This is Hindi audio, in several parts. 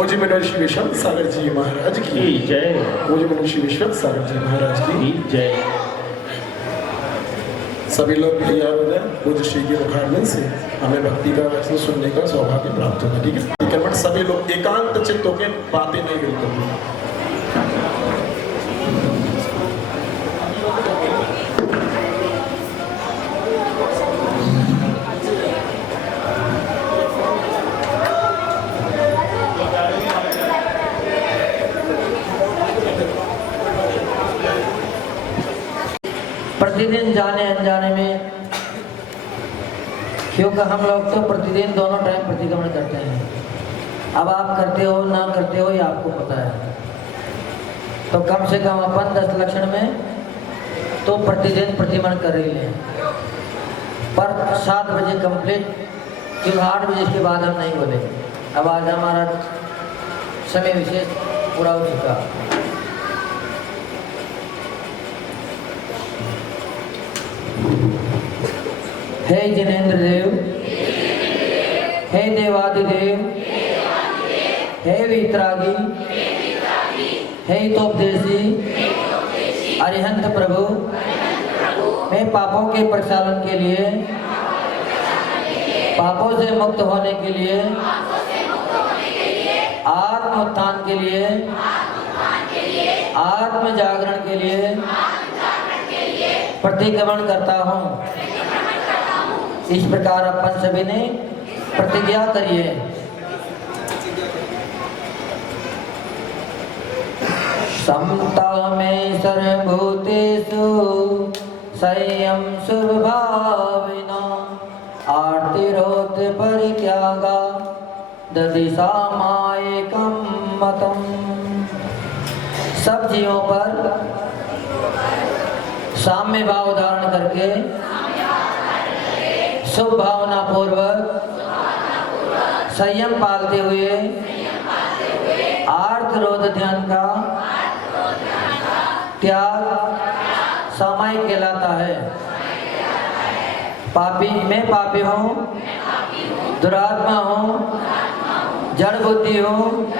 पूज्य मनुष्य विश्व सागर जी महाराज की जय। पूज्य मनुष्य विश्व सागर जी महाराज की जय। सभी लोग तैयार हो जाए। पूज्य श्री के मुखारविंद से हमें भक्ति का वचन सुनने का सौभाग्य प्राप्त होगा। ठीक है, बट सभी लोग एकांत चित्त होकर बातें नहीं बिल्कुल। प्रतिदिन जाने अनजाने में, क्योंकि हम लोग तो प्रतिदिन दोनों टाइम प्रतिक्रमण करते हैं। अब आप करते हो ना करते हो ये आपको पता है, तो कम से कम अपन 10 लक्षण में तो प्रतिदिन प्रतिक्रमण कर ही लें। पर 7 बजे कंप्लीट, क्योंकि 8 बजे के बाद हम नहीं बोले। अब आज हमारा समय विशेष पूरा हो चुका। हे जिनेन्द्र देव, हे देवादिदेव, हे वीतरागी, हे हितोपदेशी, अरिहंत प्रभु, मैं पापों के प्रक्षालन के लिए, पापों से मुक्त होने के लिए, आत्म उत्थान के लिए, आत्म जागरण के लिए प्रतिक्रमण करता हूँ। इस प्रकार अपन सभी ने प्रतिज्ञा करिए। समता में सर्वभूतेषु संयम स्वभाविना आर्तिरोध परित्यागा ददिशा मायकम मतम। सब जीवों पर साम्य भाव धारण करके शुभ भावना पूर्वक संयम पालते हुए आर्त रोध ध्यान का त्याग सामायिक कहलाता है। मैं पापी हूँ, दुरात्मा हूँ, जड़ बुद्धि हूँ,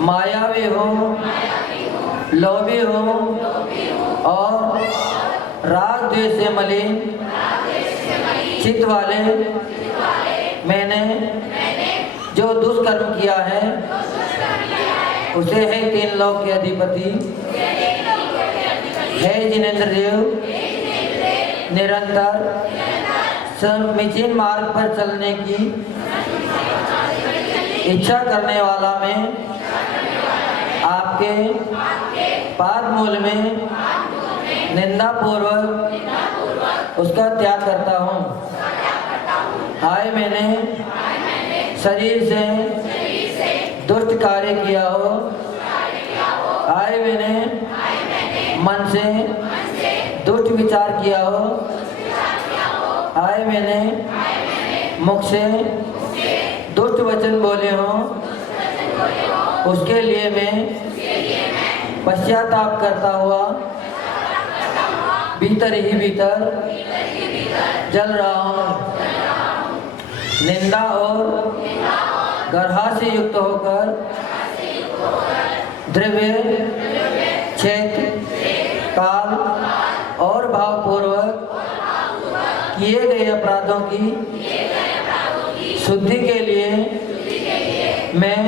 मायावी हूँ, लोभी हूँ और राग द्वेष से मलिन चित्त वाले मैंने जो दुष्कर्म किया है उसे है 3 लोक के अधिपति, है जिनेन्द्र देव, निरंतर समीचीन मार्ग पर चलने की इच्छा करने वाला मैं आपके पाद मूल में निंदा पूर्वक उसका त्याग करता हूँ। हाय मैंने शरीर से दुष्ट कार्य किया हो, हाय मैंने मन से दुष्ट विचार किया हो, हाय मैंने मुख से दुष्ट वचन बोले हो, उसके लिए मैं पश्चाताप करता हुआ भीतर ही भीतर जल रहा हूँ। निंदा और गर्हा से युक्त होकर द्रव्य, क्षेत्र, काल और भावपूर्वक किए गए अपराधों की शुद्धि के लिए मैं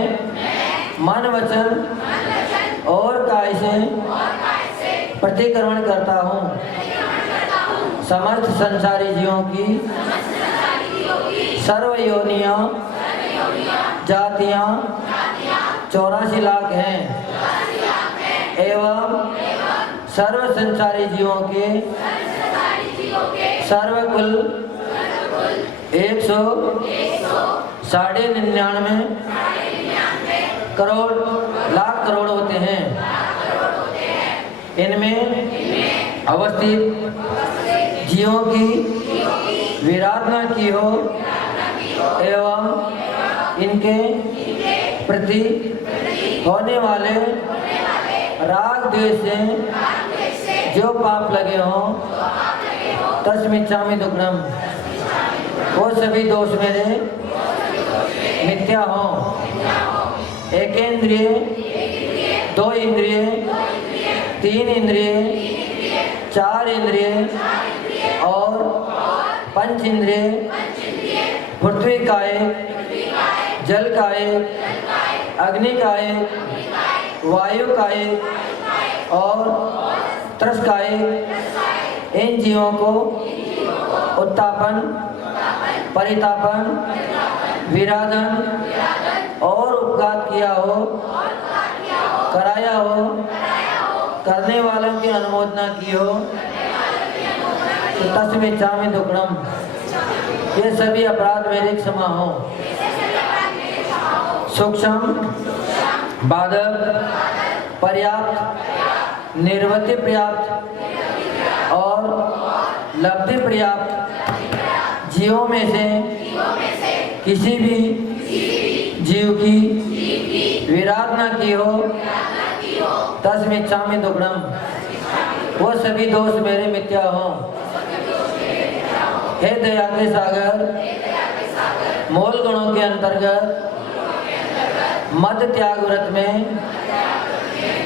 मन, वचन और काय से प्रतिक्रमण करता हूँ। समस्त संसारी जीवों की सर्व योनियाँ जातियाँ 84 लाख हैं एवं सर्व संसारी जीवों के सर्वकुल 199 करोड़ लाख करोड़ होते हैं। इनमें अवस्थित जीवों की विराधना की हो एवं इनके प्रति होने वाले राग द्वेष से जो पाप लगे हों तस्मिच्छामि दुक्कडम, वो सभी दोष मेरे मिथ्या हों। एक इंद्रिय, दो इंद्रिय, तीन इंद्रिय, चार इंद्रिय और पंच इंद्रिय, पृथ्वी का एक, जल का एक, अग्नि का एक, वायु का एक और त्रस का एक, इन जीवों को उत्तापन, परितापन, विराधन और उपघात किया हो, कराया हो, करने वालों की अनुमोदना की हो, तो तस्मिच्छामि दुक्कडम, ये सभी अपराध मेरे क्षमा हो। सूक्ष्म, बाधक, पर्याप्त, निर्वृत्ति पर्याप्त और लब्धि पर्याप्त जीवों में से किसी भी जीव की विराधना की हो, तस्मिच्छामि दुक्कडम, वो सभी दोष मेरे मिथ्या हो। हे दया के सागर, मूल गुणों के अंतर्गत मद त्याग व्रत में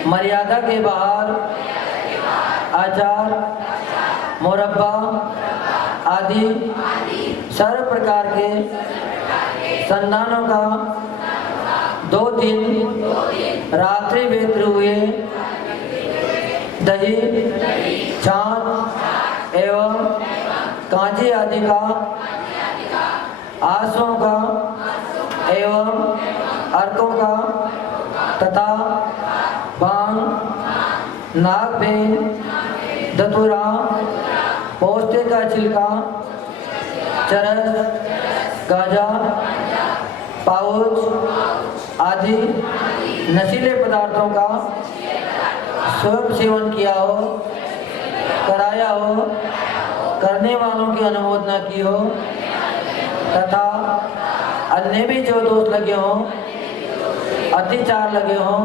मर्यादा के बाहर आचार, मुरब्बा आदि सर्व प्रकार के संधानों का 2 दिन रात्रि वेत्र हुए दही, छाछ एवं कांजी आदि का, आसों का एवं अर्कों का तथा भांग, नागफेन, धतूरा, पोस्ते का छिलका, चरस, गांजा, पाउच आदि नशीले पदार्थों का स्वयं सेवन किया हो, कराया हो, करने वालों की अनुमोदना की हो तथा अन्य भी जो दोष लगे हों, अतिचार लगे हों,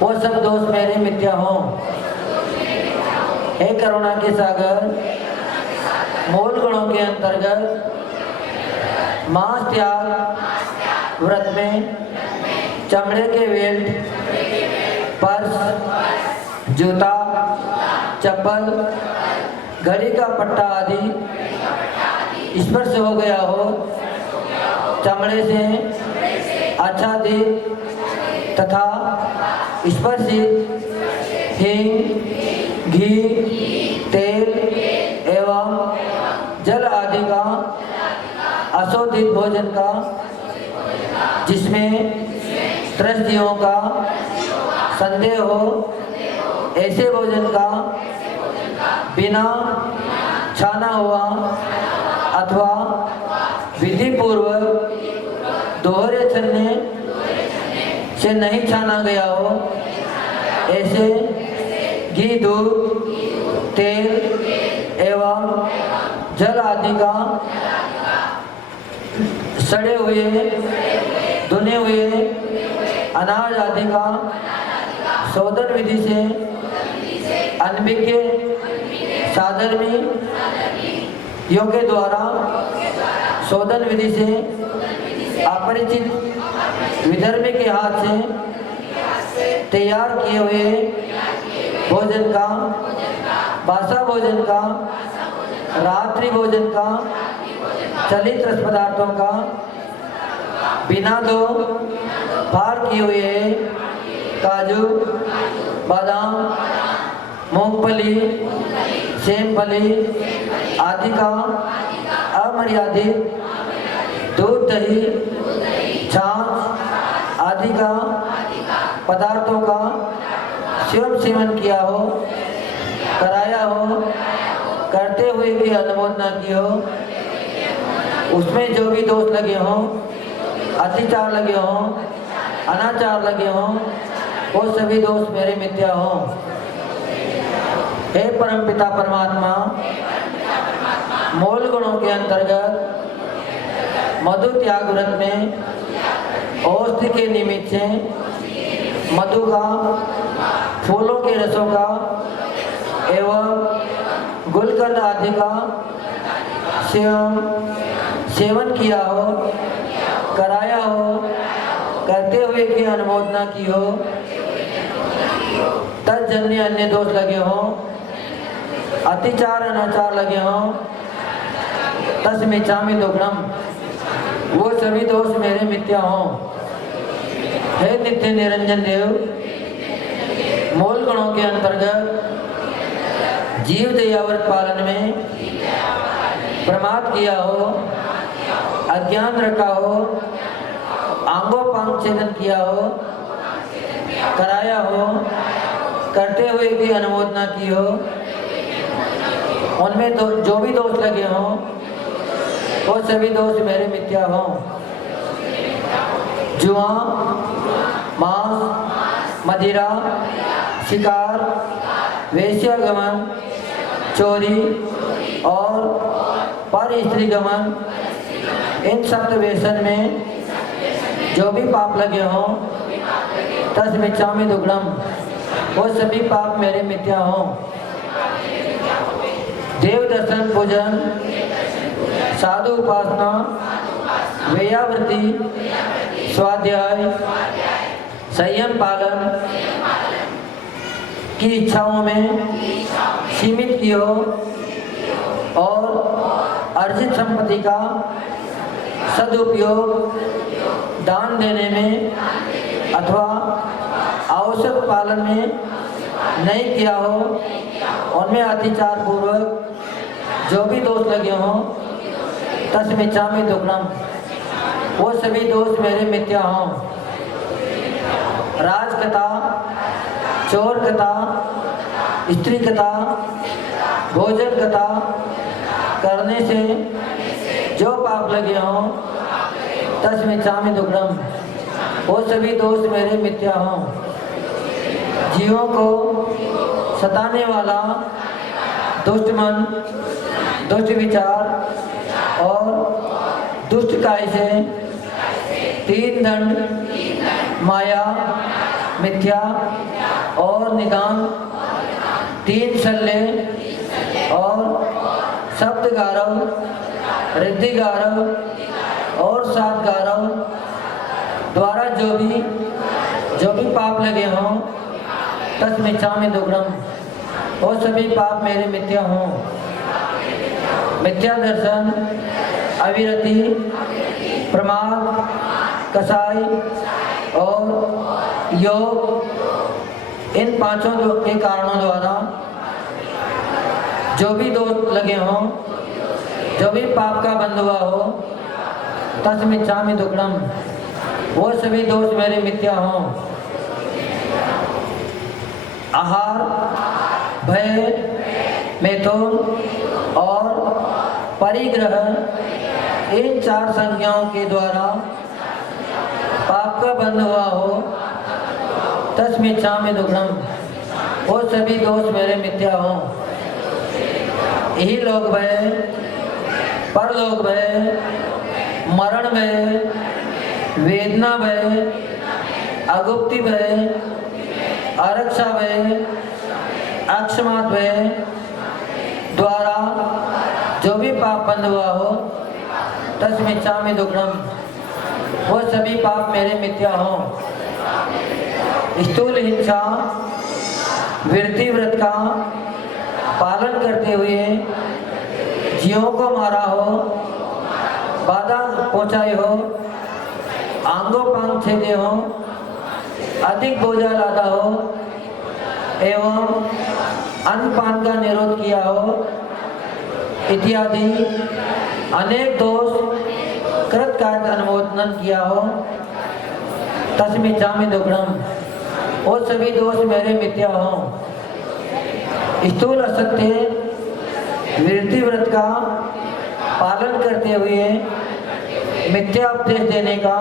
वो सब दोष मेरे मिथ्या हों। हे करुणा के सागर, मूल गुणों के अंतर्गत मांस त्याग व्रत में चमड़े के बेल्ट, पर्स, जूता, चप्पल, घड़ी का पट्टा आदि स्पर्श हो गया हो, चमड़े से आच्छादित तथा स्पर्शित हींग, घी, तेल एवं जल आदि का अशोधित भोजन का, जिसमें त्रस्तियों का संदेह हो, ऐसे भोजन का बिना छाना हुआ अथवा विधि पूर्वक दोहरे छन्ने से नहीं छाना गया हो, ऐसे घी, दूध, तेल एवं जल आदि का सड़े हुए, धुने हुए अनाज आदि का शोधन विधि से अनभिज्ञ साधर्मी योग्य द्वारा शोधन विधि से अपरिचित विधर्मी के हाथ से तैयार किए हुए भोजन का, बासा भोजन का, रात्रि भोजन का, चलित रस पदार्थों का बिना दो फाड़ किए हुए काजू, बादाम, मूंगफली, सेमफली आदि का अमर्यादित दूध, दही, छाछ आदि का पदार्थों का स्वयं सेवन किया हो, कराया हो, करते हुए भी अनुमोदना की हो, उसमें जो भी दोष लगे हों, अतिचार लगे हों, अनाचार लगे हों, वो सभी दोष मेरे मिथ्या हों। हे परमपिता परमात्मा, मूल गुणों के अंतर्गत मधु त्याग व्रत में औषधि के निमित्त से मधु का, फूलों के रसों का एवं गुलकंद आदि का सेवन किया हो, कराया हो, करते हुए की अनुमोदना की हो, तत्जन्य अन्य दोष लगे हों, अतिचार अनाचार लगे हों, तस्मिच्छामि दुक्कडम, वो सभी दोष मेरे मिथ्या हों। हे नित्य निरंजन देव, मूल गुणों के अंतर्गत जीव दयाव्रत पालन में प्रमाद किया हो, अज्ञान रखा हो, आंगोपांग छेदन किया हो, कराया हो, करते हुए भी अनुमोदना की हो, उनमें जो भी दोष लगे हों वो सभी दोष मेरे मिथ्या हों। जुआ, मांस, मदिरा, शिकार, वेश्यागमन, चोरी और पर स्त्री गमन, इन सप्त व्यसन में जो भी पाप लगे हों, तस्मिच्छामि दुक्कडम, वो सभी पाप मेरे मिथ्या हों। देव दर्शन पूजन, साधु उपासना, वेयावृत्ति, स्वाध्याय, संयम पालन की इच्छाओं में सीमित की हो और अर्जित संपत्ति का सदुपयोग दान देने में अथवा आवश्यक पालन में नहीं किया हो, उनमें अतिचार पूर्वक जो भी दोष लगे हों, तस्मिच्छामि दुक्कडम, वो सभी दोष मेरे मिथ्या हों। राजकथा, चोर कथा, स्त्री कथा, भोजन कथा करने से जो पाप लगे हों, तस्मिच्छामि दुक्कडम, वो सभी दोष मेरे मिथ्या हों। जीवों को सताने वाला दुष्ट मन, दुष्ट विचार और दुष्ट काय से तीन दंड, माया, मिथ्या और निदान, तीन शल्य और सप्त गारव, रिद्धि गारव और सात गारव द्वारा जो भी पाप लगे हों, तस्मिच्छामि दुक्कडम, वो सभी पाप मेरे मिथ्या हों। मिथ्या दर्शन, अविरति, प्रमाद, कसाई और योग, इन पांचों के कारणों द्वारा जो भी दोष लगे हों, जो भी पाप का बंध हुआ हो, तस्मिच्छामि दुक्कडम, वो सभी दोष मेरे मिथ्या हों। आहार, भय, मैथुन और परिग्रह, इन चार संज्ञाओं के द्वारा पाप का बंध हुआ हो, तस्मिच्छामि दुक्कडम, वो सभी दोष मेरे मिथ्या हों। यही लोक भय, परलोक भय, मरण भय, वेदना भय, अगुप्ति भय, आरक्षा भय, अक्षमात भय द्वारा जो भी पाप बंध हुआ हो, तस्मिच्छामि दुक्कडम, वो सभी पाप मेरे मिथ्या हों। स्थूल हिंसा, वृत्ति व्रत का पालन करते हुए जीवों को मारा हो, बाधा पहुंचाई हो, आंगोपांग छेदे हो, अधिक बोझा लादा हो एवं अन्नपान का निरोध किया हो इत्यादि अनेक दोष कृतकार्य अनुमोदन किया हो, तस्मिच्छामि दुक्कडम, वो सभी दोष मेरे मिथ्या हों। स्थूल असत्य, वृत्ति व्रत का पालन करते हुए मिथ्या उपदेश देने का,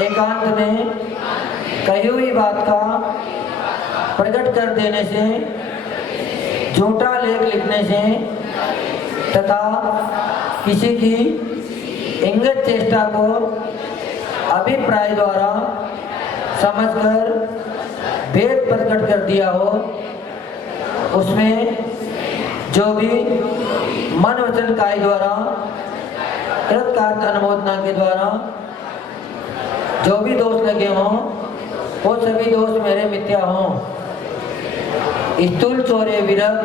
एकांत में कही हुई बात का प्रकट कर देने से, झूठा लेख लिखने से तथा किसी की इंगित चेष्टा को अभिप्राय द्वारा समझकर भेद प्रकट कर दिया हो, उसमें जो भी मन वचन काय द्वारा कृतकार्य अनुमोदना के द्वारा जो भी दोष लगे हों वो सभी दोष मेरे मिथ्या हों। स्थूल चोरे विरत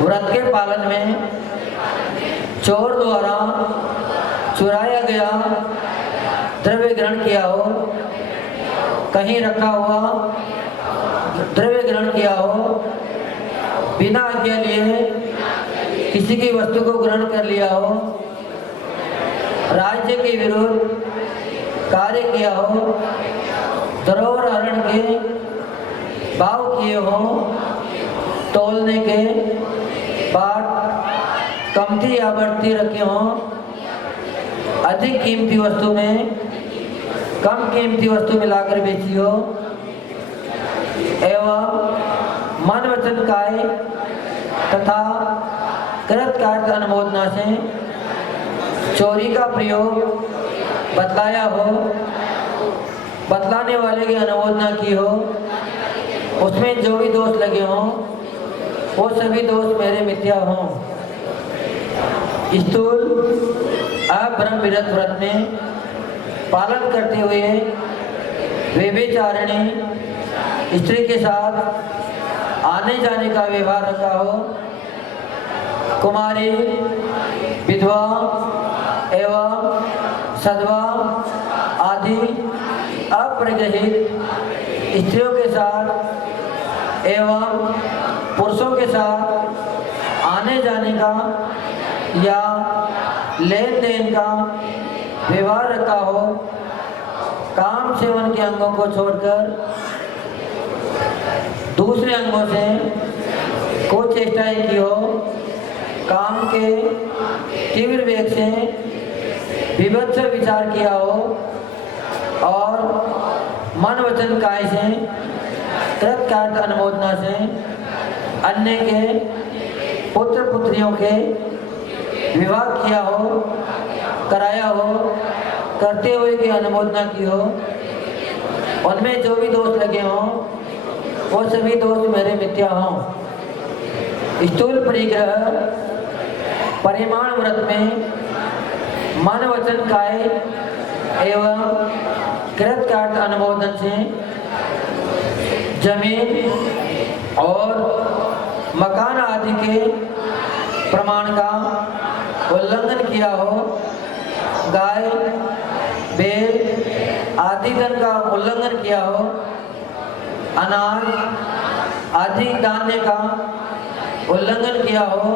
व्रत के पालन में चोर द्वारा चुराया गया द्रव्य ग्रहण किया हो, कहीं रखा हुआ द्रव्य ग्रहण किया हो, बिना आज्ञा लिए किसी की वस्तु को ग्रहण कर लिया हो, राज्य के विरुद्ध कार्य किया हो, धरोहर हरण के भाव किए हो, तोलने के बाद कमती या बढ़ती रखे हो, अधिक कीमती वस्तु में कम कीमती वस्तु मिलाकर बेची हो, एवं मन वचन काय तथा कृत कार्य अनुमोदना से चोरी का प्रयोग बतलाया हो, बतलाने वाले की अनुमोदना की हो, उसमें जो भी दोष लगे हों वो सभी दोष मेरे मिथ्या हों। स्थूल अब्रह्म विरत व्रत में पालन करते हुए व्यभिचारिणी स्त्री के साथ आने जाने का व्यवहार रखा हो, कुमारी, विधवा एवं सधवा आदि अप्रगहित स्त्रियों के साथ एवं पुरुषों के साथ आने जाने का या लेन देन का व्यवहार रखा हो, काम सेवन के अंगों को छोड़कर दूसरे अंगों से को चेष्टाएं की हो, काम के तीव्र वेग से विभत्स विचार किया हो और मन वचन काय से कृत कार्य अनुमोदना से अन्य के पुत्र पुत्रियों के विवाह किया हो, कराया हो, करते हुए की अनुमोदना की हो, उनमें जो भी दोष लगे हों वो सभी दोष मेरे मिथ्या हों। स्थूल परिग्रह परिमाण व्रत में मन वचन काय एवं कृत कार्य अनुमोदन से जमीन और मकान आदि के प्रमाण का उल्लंघन किया हो, गाय बैल आदि धन का उल्लंघन किया हो, अनाज आदि धान्य का उल्लंघन किया हो,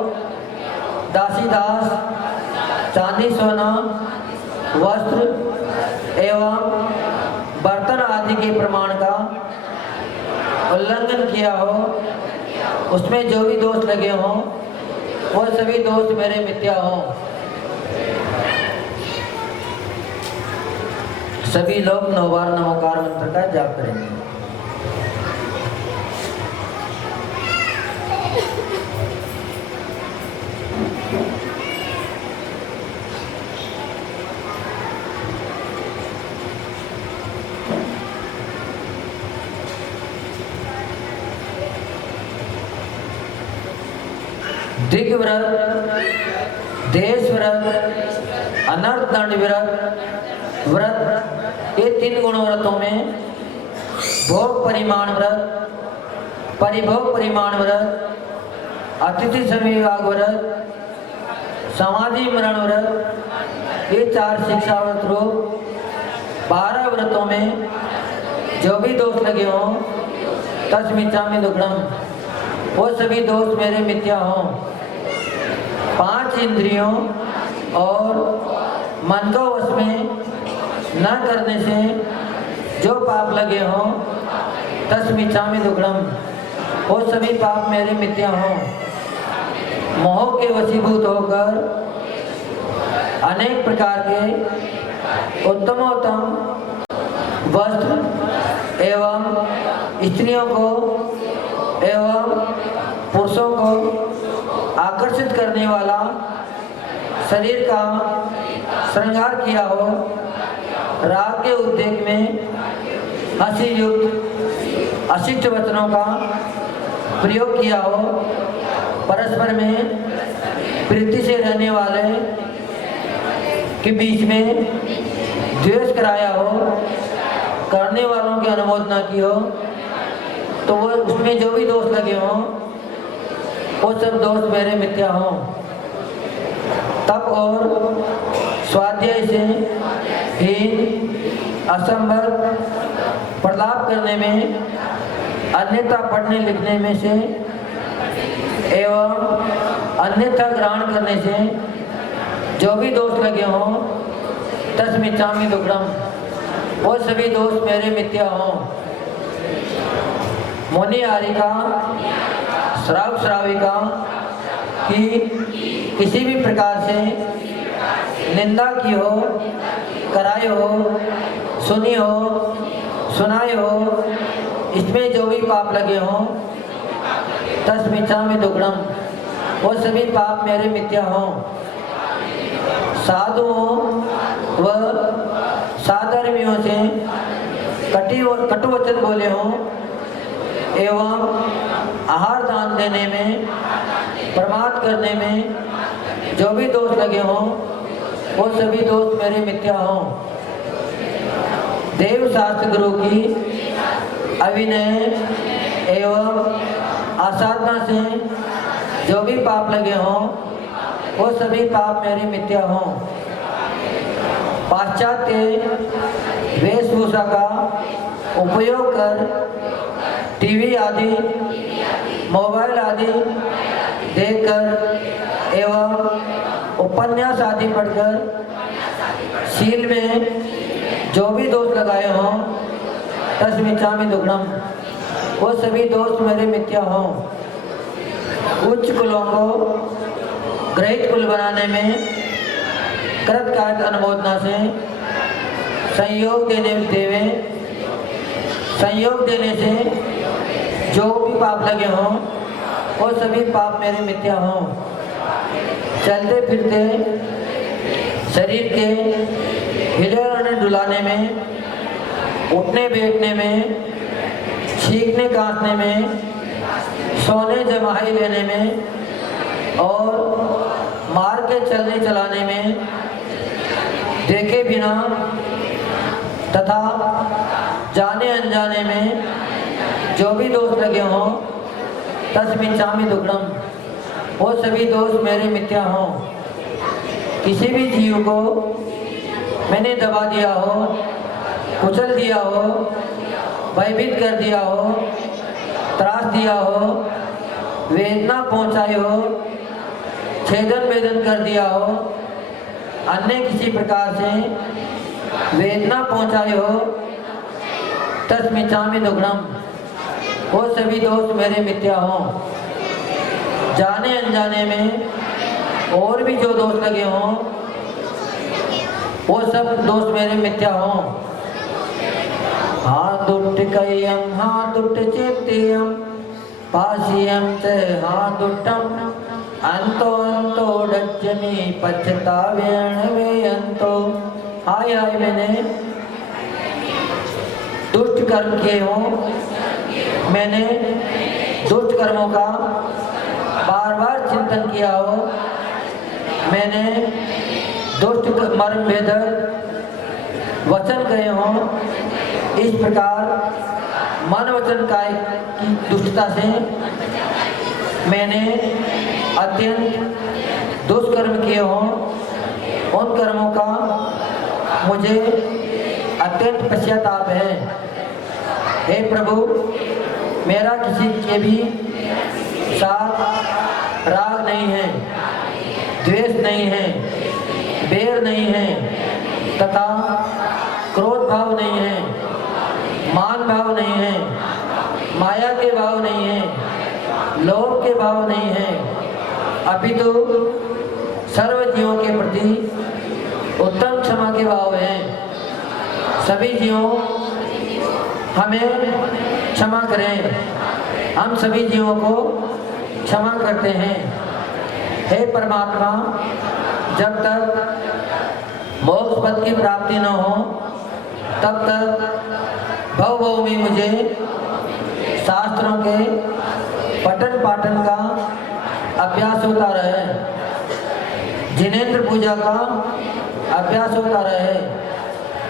दासी दास चांदी सोना वस्त्र एवं बर्तन आदि के प्रमाण का उल्लंघन किया हो, उसमें जो भी दोष लगे हों वो सभी दोष मेरे मिथ्या हों। सभी लोग 9 बार नमोकार मंत्र का जाप करेंगे। दिग् व्रत, देश व्रत, अनर्थ दंड व्रत ये 3 गुण व्रतों में भोग परिमाण व्रत, परिभोग परिमाण व्रत, अतिथि संविभाग व्रत, समाधि मरण व्रत ये 4 शिक्षा व्रत रूप 12 व्रतों में जो भी दोष लगे हों तस्मिच्छामि दुक्कडम वो सभी दोष मेरे मिथ्या हों। 5 इंद्रियों और मन को वश में न करने से जो पाप लगे हों तस्मिच्छामि दुक्कडम वो सभी पाप मेरे मिथ्या हों। मोह के वशीभूत होकर अनेक प्रकार के उत्तमोत्तम वस्त्र एवं स्त्रियों को एवं पुरुषों को आकर्षित करने वाला शरीर का श्रृंगार किया हो, राग के उद्देक में हंसी युक्त अशिष्ट वचनों का प्रयोग किया हो, परस्पर में प्रीति से रहने वाले के बीच में द्वेष कराया हो, की अनुमोदना की हो तो वो उसमें जो भी दोष लगे हों वो सब दोष मेरे मिथ्या हों। तप और स्वाध्याय से हीन असंभव प्रलाप करने में, अन्यथा पढ़ने लिखने में से एवं अन्यथा ग्रहण करने से जो भी दोष लगे हों तस्मिच्छामि दुक्कडम, वो सभी दोष मेरे मिथ्या हों। मुनि हारिका श्राव श्राविका की किसी भी प्रकार से निंदा की हो, कराई हो, सुनी हो, सुनाई हो, इसमें जो भी पाप लगे हों तस्मिच्छामि दुक्कडम, वो सभी पाप मेरे मिथ्या हों। साधुओं व साधर्मियों से कटु वचन बोले हों एवं आहार दान देने में, प्रमाद करने में जो भी दोष लगे हों वो सभी दोष मेरे मिथ्या हों। देव शास्त्र गुरु की अविनय एवं आसाधना से जो भी पाप लगे हों वो सभी पाप मेरे मिथ्या हों। पाश्चात्य वेशभूषा का उपयोग कर टीवी आदि, मोबाइल आदि देखकर एवं उपन्यास आदि पढ़कर शील में जो भी दोष लगाए हों तस्मिच्छामि दुक्कडम, वो सभी दोष मेरे मिथ्या हों। उच्च कुलों को ग्रहित कुल बनाने में कृतकार्य अनुमोदना से संयोग देने से जो भी पाप लगे हों वो सभी पाप मेरे मिथ्या हों। चलते फिरते शरीर के हिलने डुलाने में, उठने बैठने में, छींकने काटने में, सोने जमाई लेने में और मार के चलने चलाने में, देखे बिना तथा जाने अनजाने में जो भी दोष लगे हों तस्मिच्छामि दुक्कडम, वो सभी दोष मेरे मिथ्या हों। किसी भी जीव को मैंने दबा दिया हो, कुचल दिया हो, भयभीत कर दिया हो, त्रास दिया हो, वेदना पहुंचाई हो, छेदन वेदन कर दिया हो, अन्य किसी प्रकार से वेदना पहुंचाई हो तस्मिच्छामि दुक्कडम, वो सभी दोष मेरे मिथ्या हों। जाने अनजाने में और भी जो दोष लगे हों वो सब दोष मेरे मिथ्या हों। हादुट्टिकय्यं हादुट्टिचेत्तियं पाशियं च हादुट्टं अंतो अंतो डज्जमि पश्चातावेन वेयंतो। हाय हाय मैंने दुष्ट कर्म किए हों, मैंने दुष्ट कर्मों का बार बार चिंतन किया हो, मैंने दुष्ट मर्म भेदक वचन कहे हों, इस प्रकार मन वचन काय की दुष्टता से मैंने अत्यंत दुष्कर्म किए हों, उन कर्मों का मुझे अत्यंत पश्चाताप है। हे प्रभु, मेरा किसी के भी साथ राग नहीं है, द्वेष नहीं है, बैर नहीं है तथा क्रोध भाव नहीं है, मान भाव नहीं है, माया के भाव नहीं है, लोभ के भाव नहीं है, अपितु सर्व जीवों के प्रति उत्तम क्षमा के भाव है। सभी जीवों हमें क्षमा करें, हम सभी जीवों को क्षमा करते हैं। हे परमात्मा, जब तक मोक्ष पद की प्राप्ति न हो तब तक भव भव में मुझे शास्त्रों के पठन पाठन का अभ्यास होता रहे, जिनेंद्र पूजा का अभ्यास होता रहे,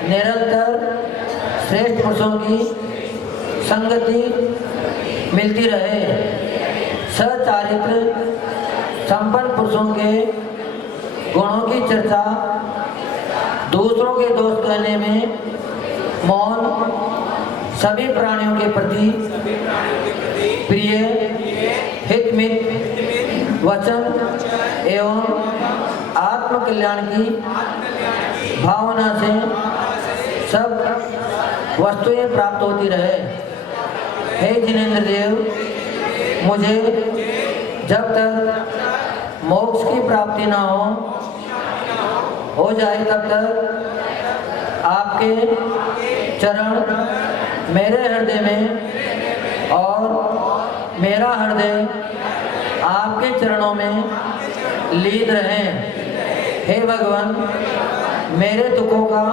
निरंतर श्रेष्ठ पुरुषों की संगति मिलती रहे। सचारित्र संपन्न पुरुषों के गुणों की चर्चा, दूसरों के दोष कहने में मौन, सभी प्राणियों के प्रति प्रिय, हितमित वचन एवं आत्म कल्याण की भावना से सब वस्तुएं प्राप्त होती रहे। हे जिनेंद्र देव, मुझे जब तक मोक्ष की प्राप्ति ना हो जाए तब तक आपके चरण मेरे हृदय में और मेरा हृदय आपके चरणों में लीन रहें। हे भगवान, मेरे दुखों का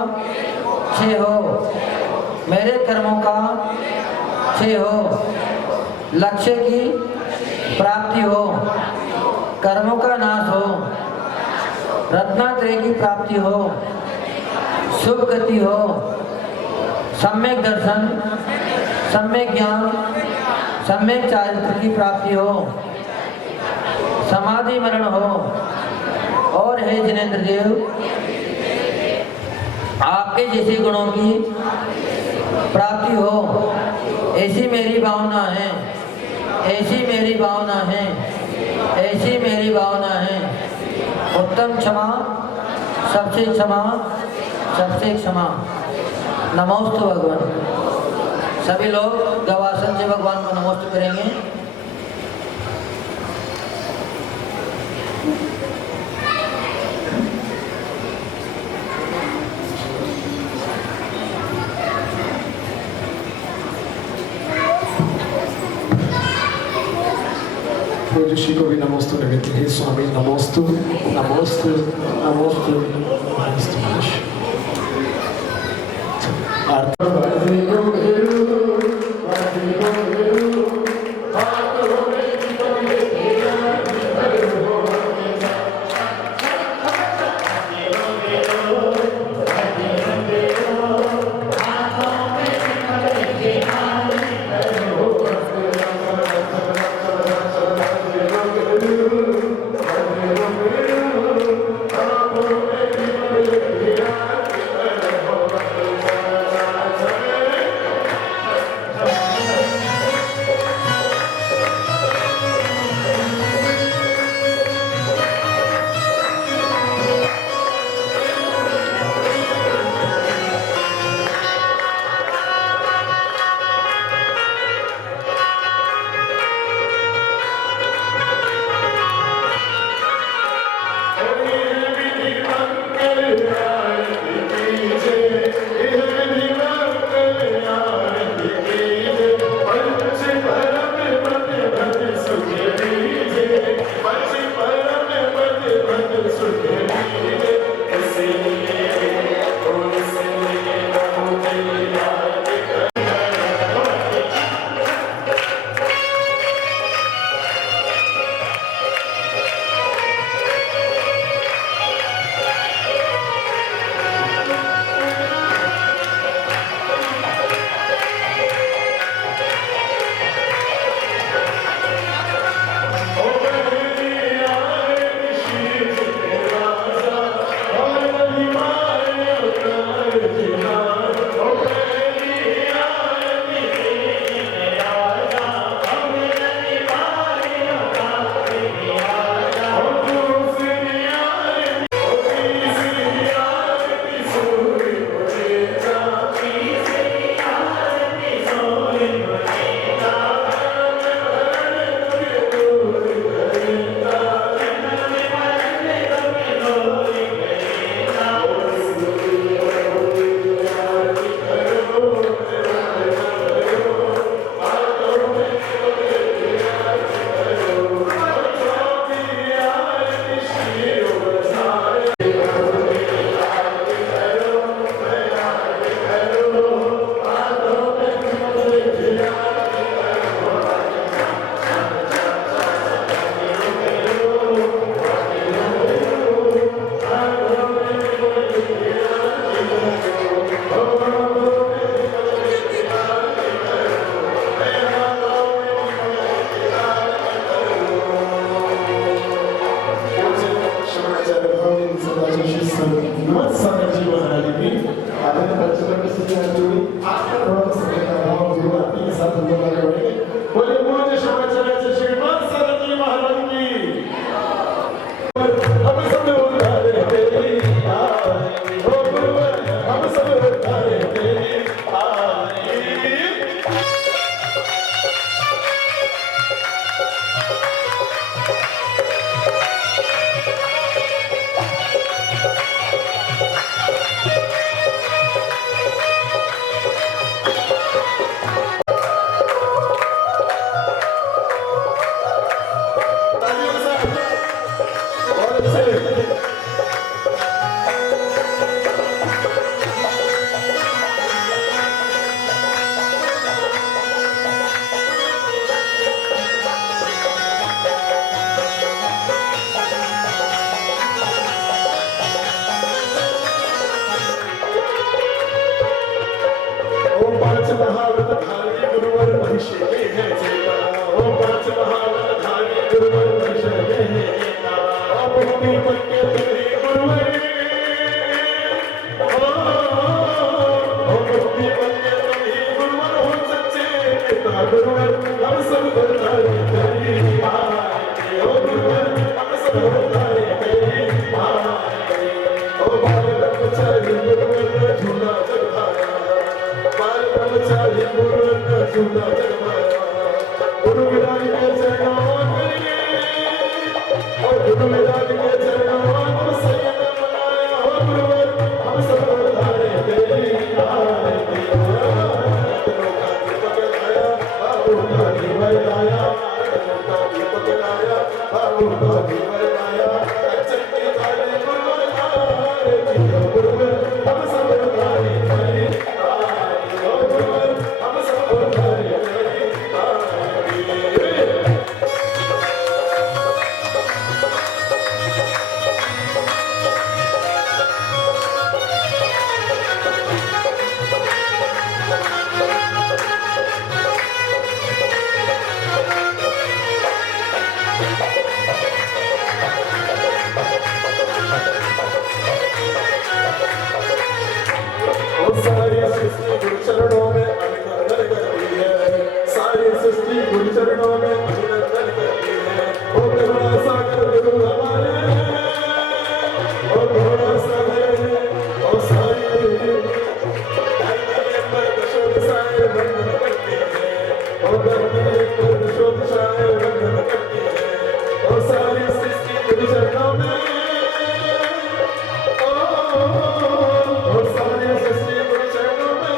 क्षय हो, मेरे कर्मों का क्षय हो, लक्ष्य की प्राप्ति हो, कर्मों का नाश हो, रत्नात्रय की प्राप्ति हो, शुभ गति हो, सम्यक दर्शन, सम्यक ज्ञान, सम्यक चारित्र की प्राप्ति हो, समाधि मरण हो। और हे जिनेंद्र देव, आपके जैसे गुणों की प्राप्ति हो, ऐसी मेरी भावना है, ऐसी मेरी भावना है, ऐसी मेरी भावना है। उत्तम क्षमा, सबसे क्षमा, सबसे क्षमा। नमोस्तु भगवान। सभी लोग गवासन से भगवान को नमोस्तु करेंगे। ऋषि को भी नमोस्तु निवेदित। हे स्वामी नमोस्तु नमोस्तु नमोस्तु नमोस्तु। की आरती हुई आपका थोड़ा सा समय का भाव गुरु आरती के साथ हम लोग आगे बढ़ेंगे। बोले पूज्य श्यामाचार्य श्रीमान सरस्वती जी महाराज की हम सब उद्धारे तेरी आई हो गुरुवर हम सब उद्धारे तेरी आई। महावतारी गुरुवर महिषे है चेता ओम पांच महावतारी गुरुवर महिषे है चेता ओम मुक्ति पक्के तुम्ही गुरुवर ओम मुक्ति पक्के तुम्ही गुरुवर हो सच्चे पिता गुरुवर हम सब उद्धारे तेरी आई ओ गुरुवर हम सब उद्धारे तेरी आई ओ बाल ब्रह्मचारी गुरुवर झूला जगाया ब्रह्मचारी गुरु ने झूठा जगमाया गुरु विराज के चरणों में और गुरु विराज के चरणों में सैयद बनाया हो गुरुवर हम सब उद्धारे तेरी आरती लोका दीपक लाया बाबू का दीवर लाया लोका दीपक लाया बाबू का दीवर लाया अच्छे के तारे गुरुवर आरती गुरुवर हम सब उद्धारे तेरी सारी सृष्टि गुरु चरणों में अभिनंदन करती है सारी सृष्टि गुरु चरणों में अभिनंदन करती है ओ करुणा सागर गुरु हमारे ओ करुणा सागर ओ सारी पर दशोदशाएं वंदन करती है ओ धरती पर दशोदशाएं वंदन करती है ओ सारी सृष्टि गुरु चरणों में ओ सारी सृष्टि गुरु चरणों में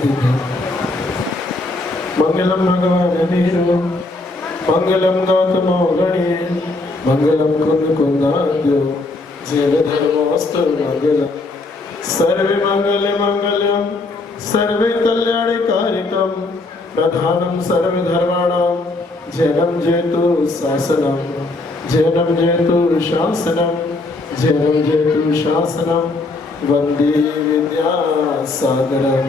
दीजिए। मंगलम भगवान वीरो मंगलम गौतमो गणे मंगलम कुंद कुंदाद्यो जय धर्मोस्तु मंगलम सर्वे मंगल मंगलम सर्वे कल्याणकारिकम प्रधानम सर्व धर्माणां जैनम जयतु शासनम जैनम जयतु शासनम जैनम जयतु शासनम वंदे विद्यासागरम।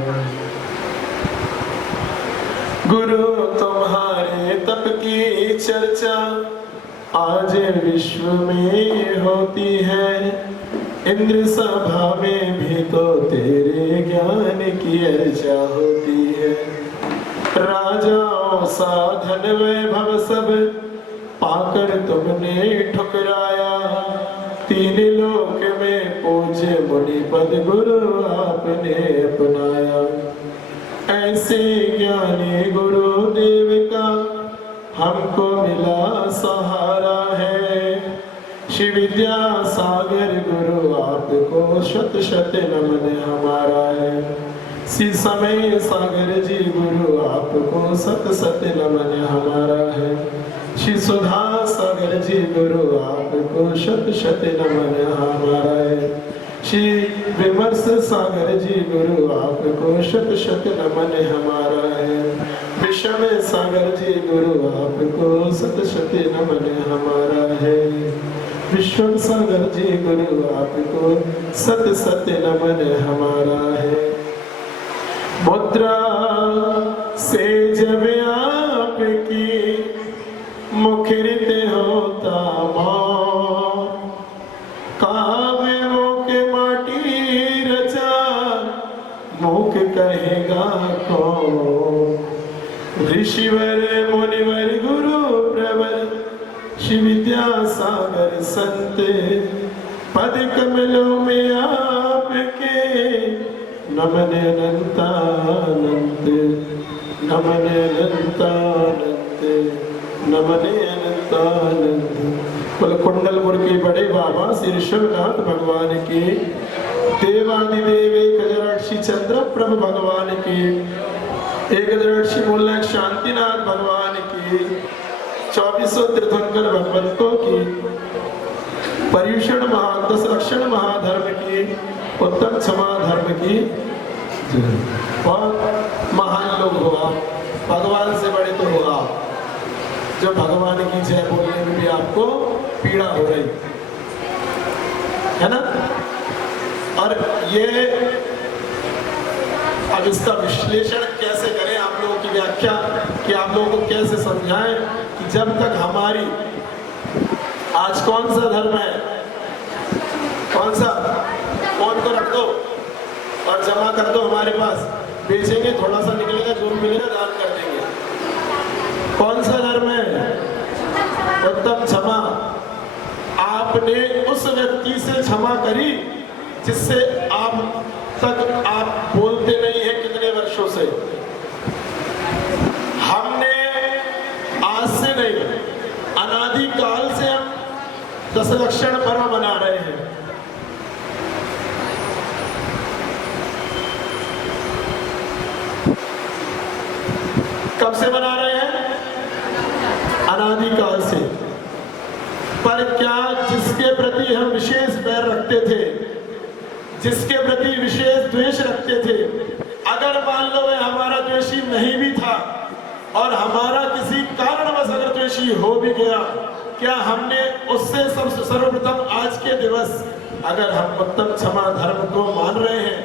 गुरु तुम्हारे तप की चर्चा आज विश्व में होती है, इंद्र सभा में भी तो तेरे ज्ञान की अर्चा होती है। राजाओं साधन वैभव सब पाकर तुमने ठुकराया, तीन लोक में पूज्य मुनि पद गुरु आपने अपनाया। ऐसे ज्ञानी गुरुदेव का हमको मिला सहारा है, श्री विद्या सागर गुरु आपको शत शत नमन हमारा है। श्री समय सागर जी गुरु आपको सत सत नमन हमारा है। श्री सुधा सागर जी गुरु आपको शत शत नमन हमारा है। श्री विमर्श सागर जी गुरु आपको शत शत नमन हमारा है। विषम सागर जी गुरु आपको सत शत नमन हमारा है। विश्व सागर जी गुरु आपको सत सत नमन हमारा है। मुद्रा से जब आपकी मुखरित होता मां, काव्य मुख माटी रचा मुख कहेगा कौन। ऋषिवर मुनिवर गुरु प्रवर श्री विद्या सागर संत पद कमलों में आपके नमन अनंतानंत नमन अनंतानंत नमन अनंतानंत। कुल कुंडलपुर के बड़े बाबा श्री ऋषभनाथ भगवान के, देवादिदेव एकदर्शी चंद्र प्रभु भगवान के, एकदर्शी मूलक शांतिनाथ भगवान की, 2400 तीर्थंकर भगवंतों की, पर्युषण दस लक्षण महाधर्म की, उत्तम क्षमा धर्म की। बहुत महान लोग हो आप, भगवान से बड़े तो हो आप, जो भगवान की जय बोलने में भी आपको पीड़ा हो रही है ना। और ये अब इसका विश्लेषण कैसे करें, आप लोगों की व्याख्या कि आप लोगों को कैसे समझाएं कि जब तक हमारी, आज कौन सा धर्म है, कौन सा, फोन को रख दो और जमा कर दो हमारे पास, बेचेंगे थोड़ा सा निकलेगा, जो मिलेगा दान कर देंगे। कौन सा धर्म है? उत्तम क्षमा। आपने उस व्यक्ति से क्षमा करी जिससे आप तक आप बोलते नहीं है कितने वर्षों से। हमने आज से नहीं, अनादि काल से हम दशलक्षण पर्व मना रहे हैं। कब से मना रहे हैं? अनादिकाल से। पर क्या जिसके प्रति हम विशेष बैर रखते थे, जिसके प्रति विशेष द्वेष रखते थे, अगर मान लो वह हमारा द्वेषी नहीं भी था और हमारा किसी कारणवश अगर द्वेषी हो भी गया, क्या हमने उससे सर्वप्रथम आज के दिवस अगर हम उत्तम क्षमा धर्म को मान रहे हैं,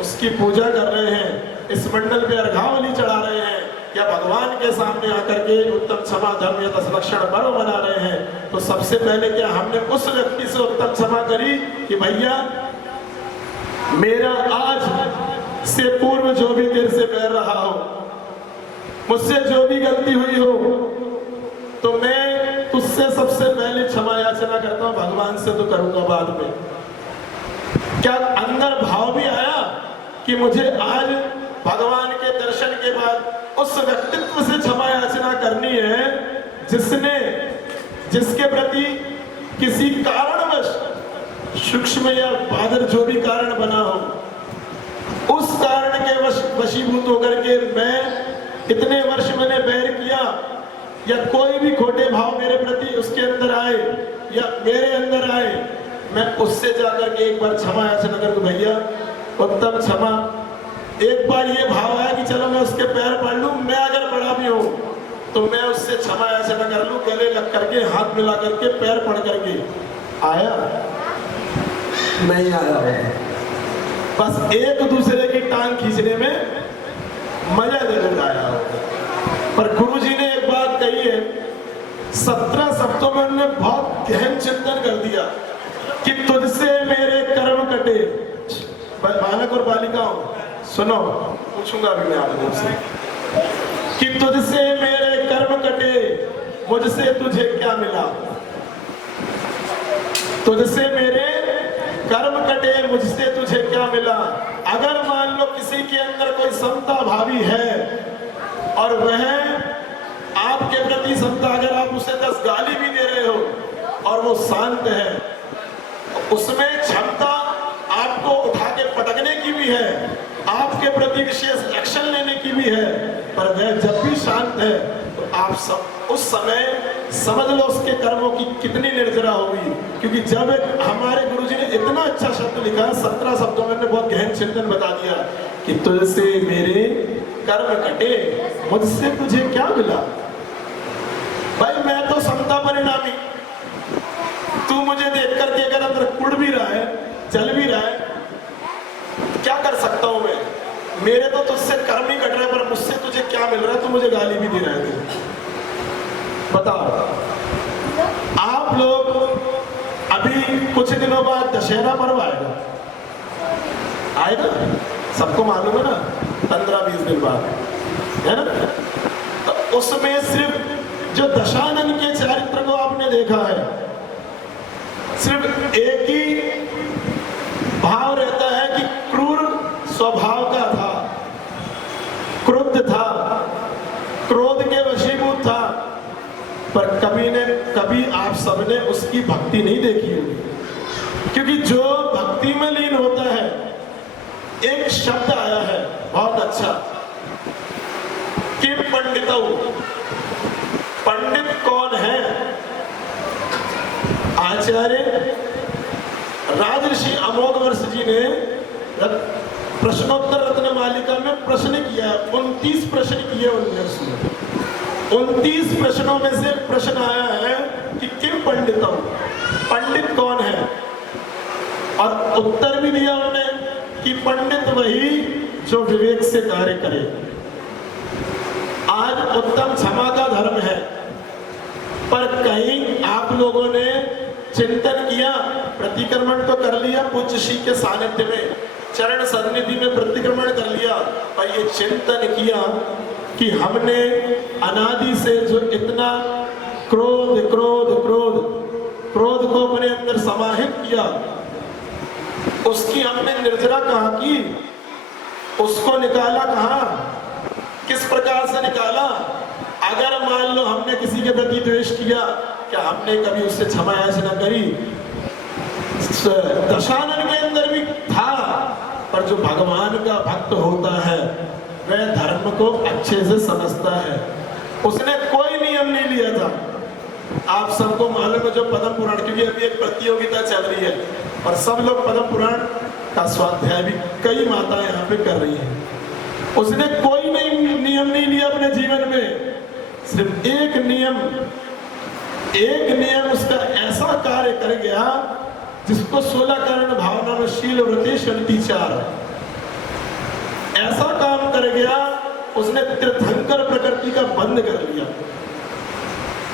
उसकी पूजा कर रहे हैं, इस मंडल पे अर्घावली चढ़ा रहे हैं, या भगवान के सामने आकर के उत्तम क्षमा धर्म या दशलक्षण पर्व मना रहे हैं, तो सबसे पहले क्या हमने उस व्यक्ति से उत्तम क्षमा करी कि भैया मेरा आज से पूर्व जो भी तेरे से बैर रहा हो, मुझसे जो भी गलती हुई हो, तो मैं तुझसे सबसे पहले क्षमा याचना करता हूं, भगवान से तो करूंगा बाद में। क्या अंदर भाव भी आया कि मुझे आज भगवान के दर्शन के बाद उस व्यक्तित्व से क्षमा याचना करनी है जिसके प्रति किसी कारणवश सूक्ष्म या बादर जो भी कारण बना हो, उस कारण के वशीभूत होकर के मैं इतने वर्ष मैंने बैर किया, या कोई भी खोटे भाव मेरे प्रति उसके अंदर आए या मेरे अंदर आए, मैं उससे जाकर के एक बार क्षमा याचना कर दूं, भैया उत्तम क्षमा। एक बार ये भाव आया कि चलो मैं उसके पैर पड़ लूं, मैं अगर बड़ा भी हूं तो मैं उससे क्षमा याचना कर लूं, गले लग करके हाथ मिला करके पैर पड़ करके आया नहीं आया, बस एक दूसरे की टांग खींचने में मजा जरूर आया। पर गुरुजी ने एक बात कही है, 17 शब्दों में उन्होंने बहुत गहन चिंतन कर दिया कि तुझसे मेरे कर्म कटे। बालक और बालिकाओं सुनो, पूछूंगा भी मैं आप लोगों से कि तुझसे मेरे कर्म कटे, मुझसे तुझे क्या मिला। तुझसे मेरे कर्म कटे, मुझसे तुझे क्या मिला। अगर मान लो किसी के अंदर कोई समता भावी है और वह आपके प्रति समता, अगर आप उसे 10 गाली भी दे रहे हो और वो शांत है, उसमें क्षमता आपको उठा के पटकने की भी है, आपके प्रति विशेष एक्शन लेने की भी है, पर वह जब भी शांत है तो आप सब उस समय समझ लो उसके कर्मों की कितनी निर्जरा होगी। क्योंकि जब हमारे गुरुजी ने इतना अच्छा शब्द लिखा, 17 शब्दों में बहुत गहन चिंतन बता दिया कि तुझसे मेरे कर्म कटे, मुझसे तुझे क्या मिला। भाई मैं तो समता परिणामी, तू मुझे देख करके अगर अंदर कुड़ भी रहा है, चल भी रहा है, क्या कर सकता हूं मैं। मेरे तो तुझसे कर्म ही कट रहे, पर मुझसे तुझे क्या मिल रहा है, तू मुझे गाली भी दे रहा है। तू बताओ, आप लोग अभी कुछ दिनों बाद दशहरा पर्व आएगा, आएगा, सबको मालूम है ना, 15-20 दिन बाद, है ना। तो उसमें सिर्फ जो दशानन के चरित्र को आपने देखा है, सिर्फ एक ही भाव रहता है कि क्रूर स्वभाव का था, क्रुद्ध था, क्रोध के वशीभूत था, पर कभी आप सबने उसकी भक्ति नहीं देखी होगी। क्योंकि जो भक्ति में लीन होता है, एक शब्द आया है बहुत अच्छा, किम पंडितौ, पंडित कौन है। आचार्य राजर्षि अमोघवर्ष जी ने प्रश्नोत्तर रत्न मालिका में प्रश्न किया, 29 प्रश्न किए उन्होंने। 29 प्रश्नों में से प्रश्न आया है कि किम पंडितम, पंडित कौन है, और उत्तर भी दिया उन्होंने कि पंडित वही जो विवेक से कार्य करे। आज उत्तम क्षमा का धर्म है, पर कहीं आप लोगों ने चिंतन किया, प्रतिक्रमण तो कर लिया, पूज्य श्री के सानिध्य में चरण सन्निधि में प्रतिक्रमण कर लिया, पर ये चिंतन किया कि हमने अनादि से जो इतना क्रोध क्रोध क्रोध क्रोध को अपने अंदर समाहित किया, उसकी हमने निर्जरा कहाँ की, उसको निकाला कहाँ, किस प्रकार से निकाला। अगर मान लो हमने किसी के प्रति द्वेष किया, क्या हमने कभी उससे क्षमा याचना करी। दशानन के अंदर भी था, पर जो भगवान का भक्त होता है वह धर्म को अच्छे से समझता है, उसने कोई नियम नहीं लिया था। आप सबको मालूम है जो पद्म पुराण, क्योंकि अभी एक प्रतियोगिता चल रही है और सब लोग पद्म पुराण का स्वाध्याय भी कई माताएं यहाँ पे कर रही हैं। उसने कोई नियम नहीं लिया अपने जीवन में, सिर्फ एक नियम उसका ऐसा कार्य कर गया जिसको 16 कारण भावना में शील व्रतेश चार ऐसा काम कर गया, उसने तीर्थंकर प्रकृति का बंद कर लिया।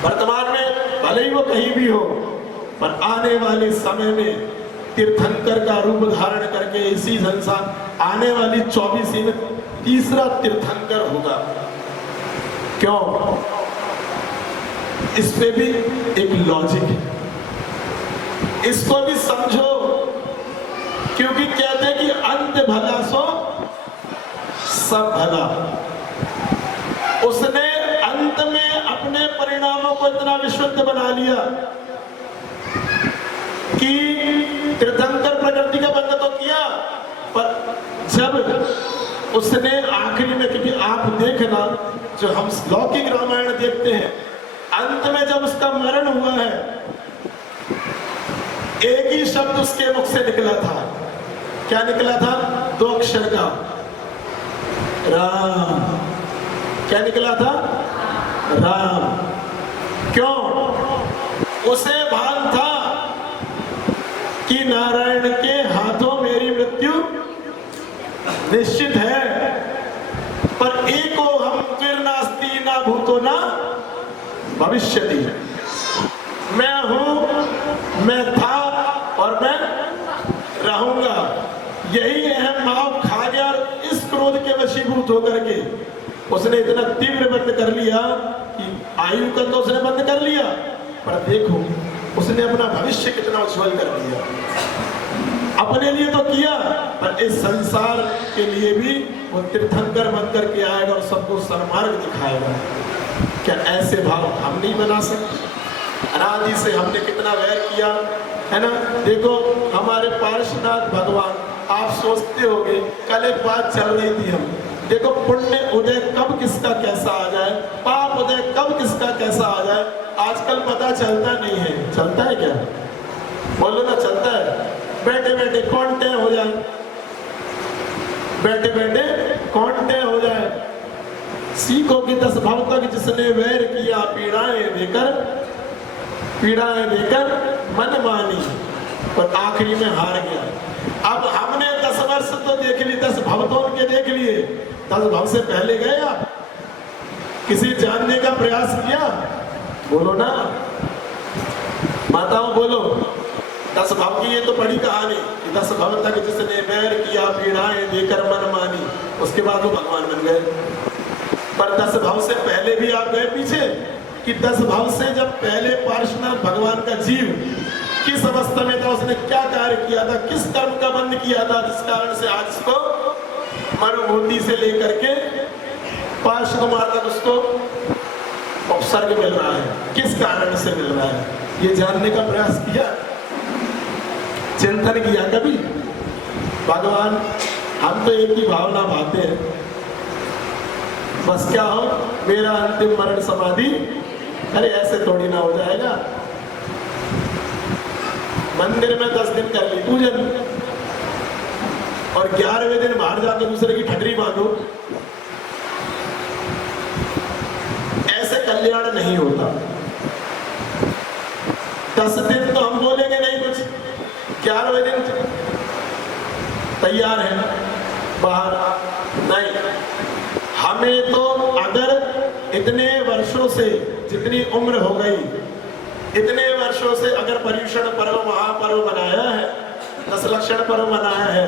वर्तमान में भले ही वो कहीं भी हो, पर आने वाले समय में तीर्थंकर का रूप धारण करके इसी संसार आने वाली 24 में तीसरा तीर्थंकर होगा। क्यों? इस पे भी एक लॉजिक है, इसको भी समझो, क्योंकि कहते हैं कि अंत भला सो सब भला। उसने अंत में अपने परिणामों को इतना विशुद्ध बना लिया कि तीर्थंकर प्रकृति का बंध तो किया, पर जब उसने आखिरी में, क्योंकि आप देखना जो हम लौकिक रामायण देखते हैं, अंत में जब उसका मरण हुआ है, एक ही शब्द उसके मुख से निकला था। क्या निकला था? 2 अक्षर का, राम। क्या निकला था? राम। क्यों? उसे भान था कि नारायण के हाथों मेरी मृत्यु निश्चित है, पर एको हम फिर नास्ती ना भूतो ना भविष्यति। मैं हूं, मैं था और मैं रहूंगा। यही अहम भाव खा गया और इस क्रोध के वशीभूत होकर के उसने इतना तीव्र बंद कर लिया कि आयु का तो उसने बंद कर लिया, पर देखो उसने अपना भविष्य कितना उज्जवल कर दिया। अपने लिए तो किया, पर इस संसार के लिए भी वो तीर्थंकर बन करके आएगा और सबको सन्मार्ग दिखाएगा। क्या ऐसे भाव हम नहीं बना सकते? अनादि से हमने कितना वैर किया है ना। देखो हमारे पार्श्वनाथ भगवान, आप सोचते होंगे, कल एक बात चल रही थी, हम देखो पुण्य उदय कब किसका कैसा आ जाए, पाप उदय कब किसका कैसा आ जाए, आजकल पता चलता नहीं है। चलता है क्या? बोलो ना, चलता है? बैठे बैठे कौन तय हो जाए, बैठे बैठे कौन तय हो जाए। सीखो कि 10 भाव तक जिसने वैर किया, पीड़ाएं देकर मन मानी, पर आखिरी में हार गया। अब हमने 10 वर्ष तो देख ली, 10 भव तो उनके देख लिए, 10 भव से पहले गए आप? किसी जानने का प्रयास किया? बोलो ना माताओं, बोलो। 10 भव की ये तो बड़ी कहानी कि 10 भव तक जिसने वैर किया, पीड़ाएं देकर मन मानी, उसके बाद वो भगवान बन गए। पर 10 भव से पहले भी आप गए पीछे कि 10 भव से जब पहले पार्श्वनाथ भगवान का जीव किस अवस्था में था, उसने क्या कार्य किया था, किस कर्म का बंध किया था, जिस कारण से आज उसको मरुभूमि से लेकर के पार्श्व कुमार तक उसको उपसर्ग मिल रहा है, किस कारण से मिल रहा है, ये जानने का प्रयास किया, चिंतन किया कभी? भगवान हम तो एक ही भावना भाते हैं, बस क्या हो मेरा अंतिम मरण समाधि। अरे ऐसे थोड़ी ना हो जाएगा। मंदिर में 10 दिन कर ली पूजन और 11वें दिन बाहर जाकर दूसरे की ठटरी बांधो, ऐसे कल्याण नहीं होता। 10 दिन तो हम बोलेंगे नहीं कुछ, 11वें दिन तैयार है बाहर नहीं। हमें तो अगर इतने वर्षों से जितनी उम्र हो गई, इतने वर्षों से अगर पर्युषण पर्व महापर्व बनाया है, 10 लक्षण पर्व बनाया है,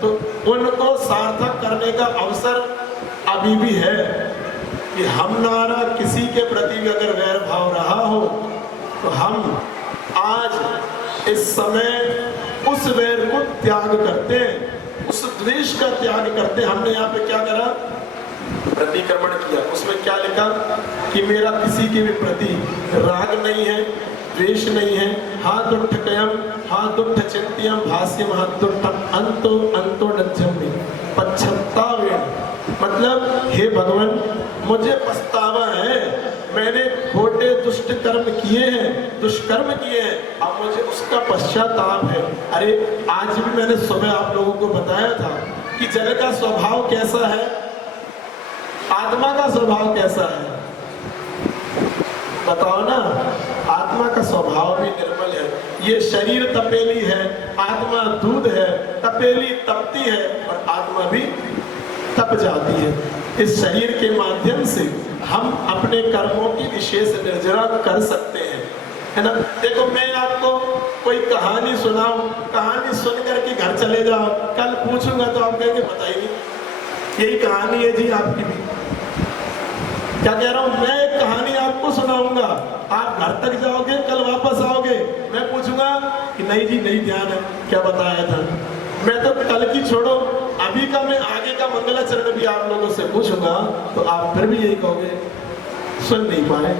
तो उनको सार्थक करने का अवसर अभी भी है कि हमारा किसी के प्रति भी अगर वैर भाव रहा हो तो हम आज इस समय उस वैर को त्याग करते हैं, उस द्वेष का त्याग करते हैं। हमने यहाँ पे क्या करा? प्रतिक्रमण किया। उसमें क्या लिखा कि मेरा किसी के भी प्रति राग नहीं है, द्वेष नहीं है। हाथ उठकयम, हाथ उठ चिंत्यम, भाष्यम हाथ उठम, अंतो अंतो नज्जम्य पश्चात्तावेन। मतलब हे भगवान, मुझे पछतावा है, मैंने खोटे दुष्ट कर्म किए हैं, दुष्कर्म किए हैं, अब मुझे उसका पश्चाताप है। अरे आज भी मैंने सुबह आप लोगों को बताया था कि जल का स्वभाव कैसा है, आत्मा का स्वभाव कैसा है, बताओ ना। आत्मा का स्वभाव भी निर्मल है। ये शरीर तपेली है, आत्मा दूध है, तपेली तपती है और आत्मा भी तप जाती है। इस शरीर के माध्यम से हम अपने कर्मों की विशेष निर्जरा कर सकते हैं, है ना। देखो मैं आपको कोई कहानी सुनाऊं, कहानी सुन करके घर चले जाओ, कल पूछूंगा तो आप कहेंगे बताइए यही कहानी है जी आपकी भी। क्या कह रहा हूं, मैं एक कहानी आपको सुनाऊंगा, आप घर तक जाओगे, कल वापस आओगे, मैं पूछूंगा कि नहीं जी नहीं ध्यान है, क्या बताया था। मैं तो कल की छोड़ो, अभी का मैं आगे का मंगलाचरण भी आप लोगों से पूछूंगा तो आप फिर भी यही कहोगे सुन नहीं पाए।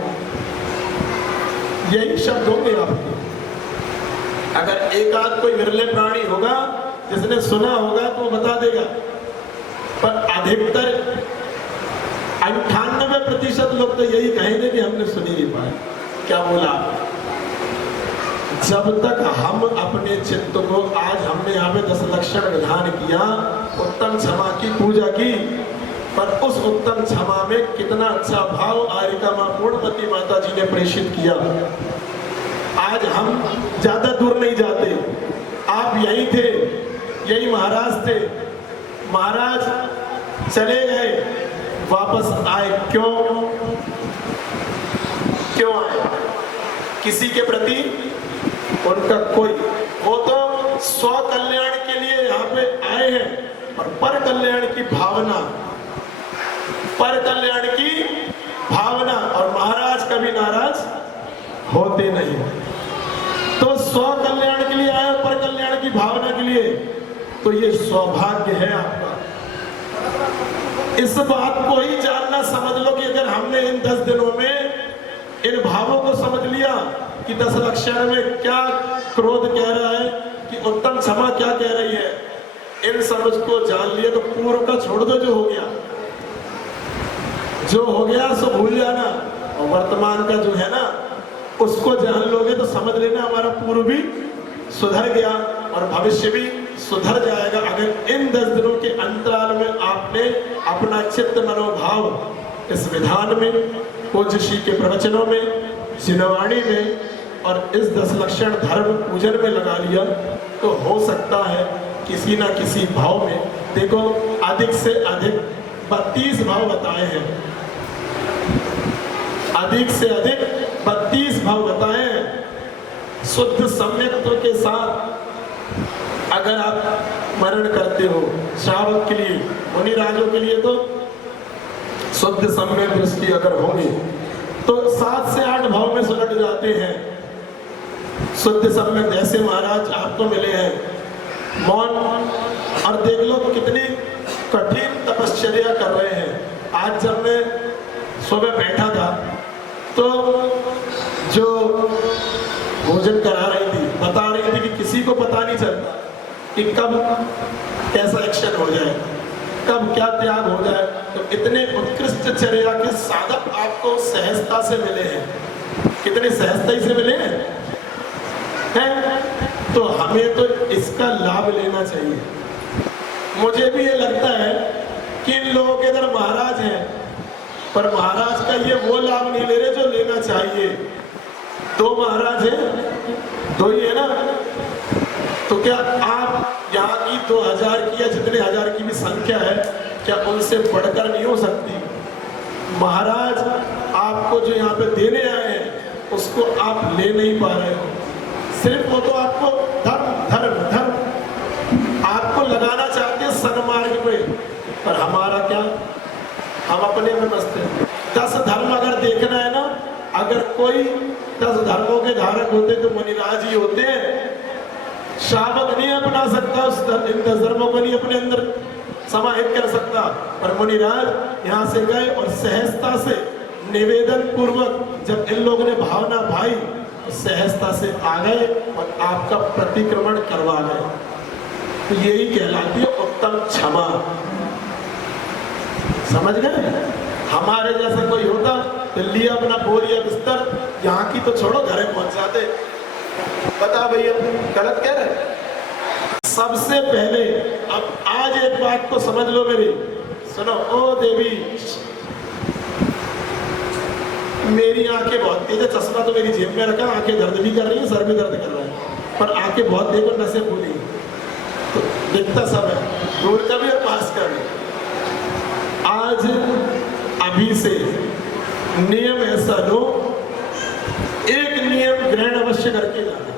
यही शब्द होंगे आपके। अगर एक आध कोई विरले प्राणी होगा जिसने सुना होगा तो बता देगा, पर अधिकतर 98% लोग तो यही कहेंगे कि हमने सुन ही नहीं पाया। क्या बोला? जब तक हम अपने चित्त को, आज हमने यहाँ पे 10 लक्षण विधान किया, उत्तम क्षमा की पूजा की, पर उस उत्तम क्षमा में कितना अच्छा भाव आरिका मां पूर्णमती माता जी ने प्रेषित किया। आज हम ज्यादा दूर नहीं जाते, आप यही थे, यही महाराज थे, महाराज चले गए, वापस आए, क्यों आए? किसी के प्रति उनका कोई, वो तो स्व कल्याण के लिए यहाँ पे आए हैं, और पर कल्याण की भावना, पर कल्याण की भावना, और महाराज कभी नाराज होते नहीं। तो स्व कल्याण के लिए आए, पर कल्याण की भावना के लिए, तो ये सौभाग्य है आपका। इस बात को ही जानना, समझ लो कि अगर हमने इन 10 दिनों में इन भावों को समझ लिया कि 10 लक्षण में क्या क्रोध कह रहा है, कि उत्तम क्षमा क्या कह रही है, इन समझ को जान लिया तो पूर्व का छोड़ दो, जो हो गया सो भूल जाना, और वर्तमान का जो है ना उसको जान लोगे तो समझ लेना हमारा पूर्व भी सुधर गया और भविष्य भी सुधर जाएगा। अगर इन 10 दिनों के अंतराल में आपने अपना चित्त मनोभाव इस विधान में, पूज्य श्री के प्रवचनों में, जिनवाणी में और इस 10 लक्षण धर्म पूजन में लगा लिया, तो हो सकता है किसी ना किसी भाव में, देखो अधिक से अधिक 32 भाव बताए हैं, अधिक से अधिक 32 भाव बताए हैं। शुद्ध सम्यक्त्व के साथ अगर आप स्मरण करते हो, श्रावक के लिए, मुनि राजों के लिए तो शुद्ध सम्यक दृष्टि अगर होगी तो 7 से 8 भाव में सुलट जाते हैं। शुद्ध सम्यक जैसे महाराज आपको मिले हैं, मौन, और देख लो कितनी कठिन तपश्चर्या कर रहे हैं। आज जब मैं सुबह बैठा था तो जो भोजन करा रही थी बता रही थी कि किसी को पता नहीं चलता कि कब कैसा एक्शन हो जाए, कब क्या त्याग हो जाए। तो इतने उत्कृष्ट चर्या के साधक आपको सहजता से मिले हैं, कितने सहजता से मिले हैं, तो हमें तो इसका लाभ लेना चाहिए। मुझे भी ये लगता है कि इन लोगों के इधर महाराज हैं, पर महाराज का ये वो लाभ नहीं ले रहे जो लेना चाहिए। 2 महाराज हैं, 2 ही है ना, तो क्या आप यहाँ की 2000 की या जितने हजार की भी संख्या है, क्या उनसे बढ़कर नहीं हो सकती? महाराज आपको जो यहाँ पे देने आए हैं उसको आप ले नहीं पा रहे हो, सिर्फ वो तो आपको धर्म आपको लगाना चाहते हैं सन्मार्ग पे, पर हमारा क्या, हम अपने में मस्त हैं। 10 धर्म अगर देखना है ना, अगर कोई 10 धर्मों के धारक होते तो मुनिराज ही होते हैं। श्रावक नहीं अपना सकता, इन 10 धर्मों को नहीं अपने अंदर समाहित कर सकता, पर मुनिराज यहाँ से गए और सहजता से निवेदन पूर्वक जब इन लोगों ने भावना भाई, तो सहजता से आ गए और आपका प्रतिक्रमण करवा गए। तो यही कहलाती है उत्तम क्षमा। समझ गए? हमारे जैसा कोई होता तो लिया अपना बोरिया बिस्तर, यहाँ की तो छोड़ो, घरे पहुंच जाते। बता भैया गलत कह रहे? सबसे पहले अब आज एक बात को समझ लो मेरी, सुनो। ओ देवी, मेरी आंखें बहुत तेज है, चश्मा तो मेरी जेब में रखा, आंखें दर्द भी कर रही है, सर भी दर्द कर रहा है, पर आंखें बहुत देखो, नसें फूली, तो दिखता सब है, दूर का भी और पास का भी। आज अभी से नियम ऐसा लो, एक नियम ग्रहण अवश्य करके जाना।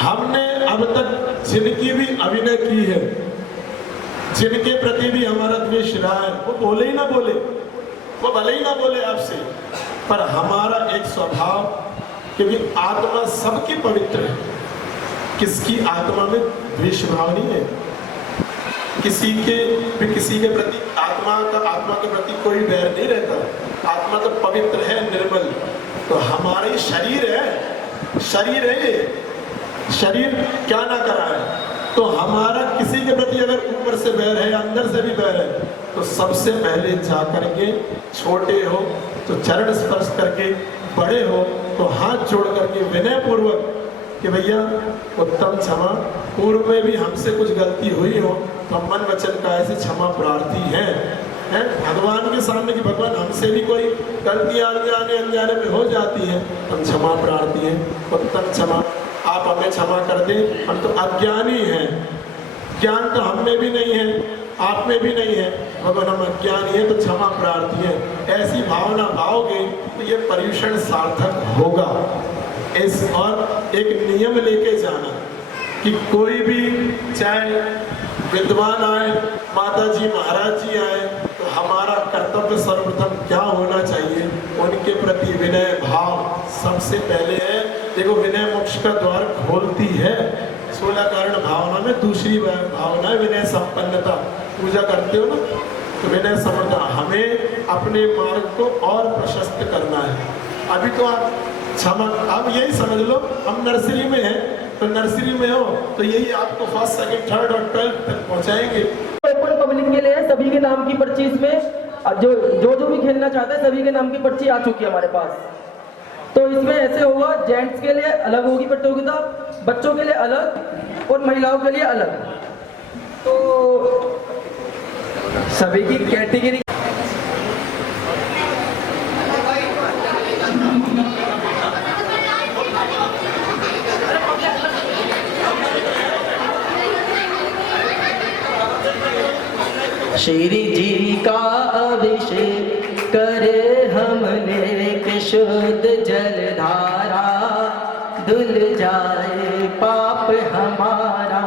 हमने अब तक जिनकी भी अभिनय की है, जिनके प्रति भी हमारा द्वेष रहा है, वो बोले ही ना बोले, वो भले ही ना बोले आपसे, पर हमारा एक स्वभाव, क्योंकि आत्मा सबकी पवित्र है, किसकी आत्मा में द्वेष भाव नहीं है, किसी के प्रति आत्मा के प्रति कोई बैर नहीं रहता। आत्मा तो पवित्र है, निर्मल। तो हमारा ही शरीर है ये, शरीर क्या ना करा है, तो हमारा किसी के प्रति अगर ऊपर से बैर है या अंदर से भी बैर है, तो सबसे पहले जा करके, छोटे हो तो चरण स्पर्श करके, बड़े हो तो हाथ जोड़ करके विनय पूर्वक कि भैया उत्तम क्षमा, पूर्व में भी हमसे कुछ गलती हुई हो तो हम मन वचन काया से क्षमा प्रार्थी हैं भगवान के सामने कि भगवान हमसे भी कोई गलतियां अनजाने में हो जाती है, हम क्षमा प्रार्थी हैं, उत्तम क्षमा, आप हमें क्षमा कर दें, हम तो अज्ञानी हैं, ज्ञान तो हम में भी नहीं है, आप में भी नहीं है, भगवान हम अज्ञानी है तो क्षमा प्रार्थी है। ऐसी भावना भाओगे तो ये पर्युषण सार्थक होगा। इस और एक नियम लेके जाना कि कोई भी चाहे विद्वान आए, माता जी महाराज जी आए, तो हमारा कर्तव्य सर्वप्रथम क्या होना चाहिए, उनके प्रति विनय भाव सबसे पहले है। देखो विनय मोक्ष का द्वार खोलती है। 16 कारण भावना में दूसरी भावना है विनय संपन्नता। पूजा करते हो ना तो विनय समर्था, हमें अपने मार्ग को और प्रशस्त करना है। अभी तो आप क्षमा, आप यही समझ लो हम नर्सरी में हैं, तो नर्सरी में हो तो यही आपको फर्स्ट सेकंड थर्ड और 12th तक पहुंचाएंगे। ओपन पब्लिक के लिए सभी के नाम की पर्ची इसमें जो भी खेलना चाहता है सभी के नाम की पर्ची आ चुकी है हमारे पास। तो इसमें ऐसे होगा, जेंट्स के लिए अलग होगी प्रतियोगिता, बच्चों के लिए अलग और महिलाओं के लिए अलग। तो सभी की कैटेगरी श्री जी का अभिषेक करे हमने कि शुद्ध जलधारा, धुल जाए पाप हमारा,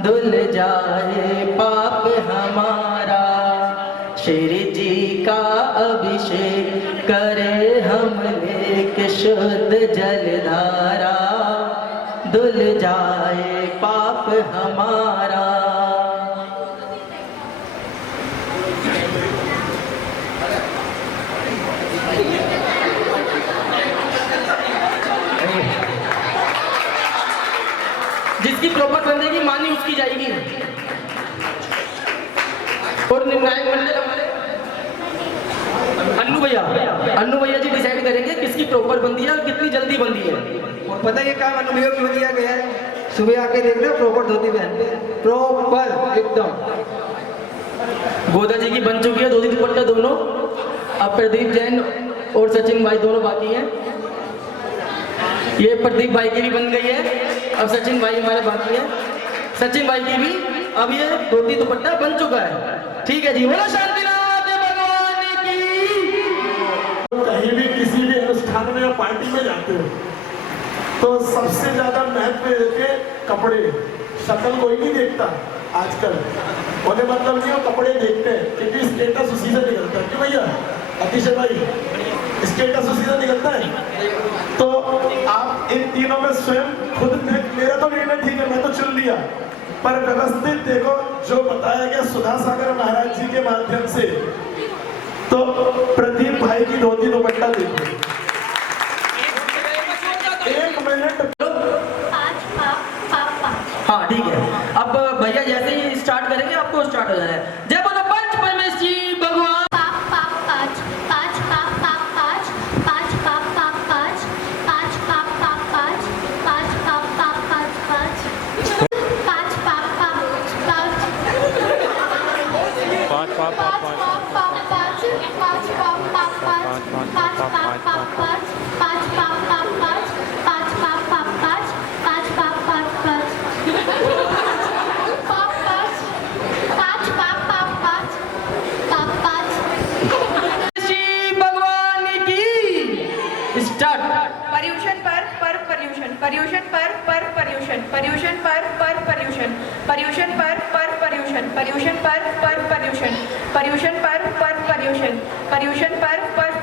धुल जाए पाप हमारा। श्री जी का अभिषेक करे हमने कि शुद्ध जलधारा, धुल जाए पाप हमारा। जिसकी प्रॉपर बंदेगी मानी उसकी जाएगी। और निर्णायक मंडल हमारे अन्नू भैया जी डिसाइड करेंगे किसकी प्रॉपर बंदी है और कितनी जल्दी बंदी है। और पता है ये काम अनुभव क्यों दिया गया है? सुबह आके देख लो प्रॉपर धोती पहनते, प्रॉपर एकदम। गोदा जी की बन चुकी है धोती दुपट्टा दोनों। अब प्रदीप जैन और सचिन भाई दोनों बाकी हैं। ये प्रदीप भाई की भी बन गई है, अब सचिन भाई हमारे बाकी है। सचिन भाई की भी अब ये धोती दुपट्टा बन चुका है। ठीक है जी, बोलो शांतिनाथ भगवान की। कहीं भी किसी भी अनुष्ठान में या पार्टी में जाते हो तो सबसे ज्यादा महत्व देते कपड़े। शक्ल कोई नहीं देखता आजकल, बोले मतलब नहीं, वो कपड़े देखते हैं क्योंकि स्टेटस उसी से निकलता है। क्यों भैया अतिशय भाई, स्टेटस उसी से निकलता है। तो आप इन तीनों में स्वयं खुद देख, मेरा तो निर्णय ठीक है, मैं तो चुन लिया, पर व्यवस्थित देखो जो बताया गया सुधा सागर महाराज जी के माध्यम से। तो प्रदीप भाई की धोती दुपट्टा देखो, 1 मिनट। हाँ ठीक है, अब भैया जैसे ही स्टार्ट करेंगे आपको स्टार्ट हो जाना है। जय बोलो पंच परमेश्वरी भगवान। पर्यूषण पर पर्यूषण, पर्यूषण पर पर्यूषण, पर्यूषण पर पर्यूषण, पर्यूषण पर पर्यूषण, पर्यूषण पर पर्यूषण, पर्यूषण पर पर्यूषण, पर्यूषण पर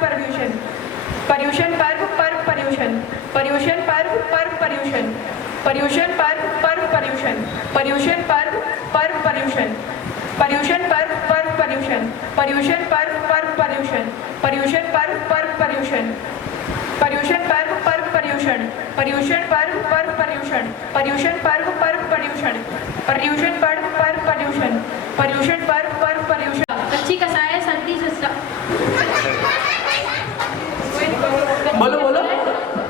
पर्यूषण, पर्यूषण पर पर्यूषण, पर्यूषण पर पर्यूषण, पर्यूषण पर पर्यूषण, पर्यूषण पर पर्यूषण, पर्यूषण पर पर्यूषण, पर्यूषण पर पर्यूषण, पर्यूषण पर पर्यूषण, पर्यूषण पर पर्यूषण, पर्यूषण पर्यूषण पर्व पर्व पर्यूषण पर्यूषण पर्व पर्व पर्यूषण पर्यूषण पर्व पर्व पर्यूषण पर्यूषण पर्व पर्व पर्यूषण कच्ची कसाय सर्दी से बोलो बोलो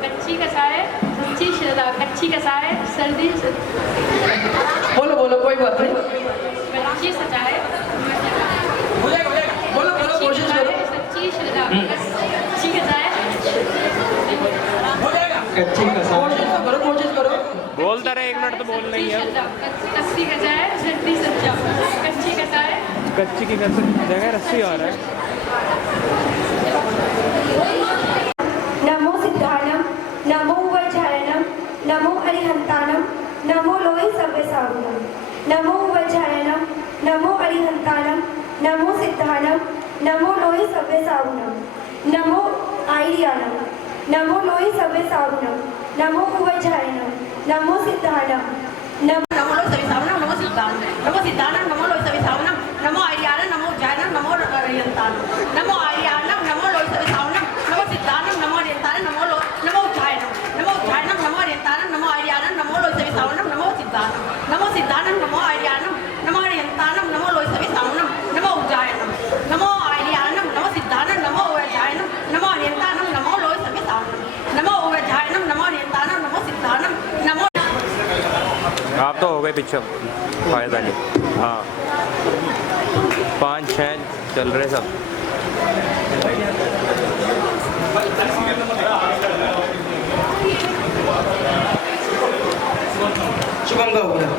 कच्ची कसाय सच्ची श्रद्धा कच्ची कसाय सर्दी से बोलो बोलो कोई बात नहीं कच्ची सचाए बोलो बोलो कोशिश करो सच्ची श्रद्धा कच्ची कसाय कच्ची कसा कोशिश करो बोलता रहे 1 मिनट तो बोल नहीं है कच्ची कसाय सर्दी सच्चा कच्ची कसाय कच्ची की जगह रस्सी आ रहा है नमो सिद्धाणम नमो वज्रायणम नमो अरिहंतानम नमो लोहि सर्वे सावनम नमो वज्रायणम नमो अरिहंतानम नमो सिद्धाणम नमो लोहि सर्वे सावनम नमो आयर्याणम नमो लोहि सर्वे सावनम नमो वज्रायणम नमो सिद्धाणम नमो लोहि सर्वे सावनम नमो सिद्धाणम नमो लोहि सर्वे सावनम नमो आयर्याणम नमो वज्रायणम नमो अरिहंतानम नमो आयर्याणम नमो लोहि सर्वे सावनम नमो सिद्धाणम नमो अरिहंतानम नमो वज्रायणम नमो अरिहंतानम नमो आयर्याणम नमो लोहि सर्वे सावनम नमो सिद्धाणम नमो आयर्याणम नमो अरिहंतानम नमो लोहि सर्वे सावनम नमो वज्रायणम नमो आयर्याणम नमो सिद्धाणम नमो वज्रायणम नमो अरिहंतानम नमो लोहि सर्वे सावनम नमो वज्रायणम नमो अरिहंतानम नमो सिद्धाणम नमो। आप तो हो गए पीछे फायदा नहीं। हाँ 5-6 चल रहे सब। शुभम का हो गया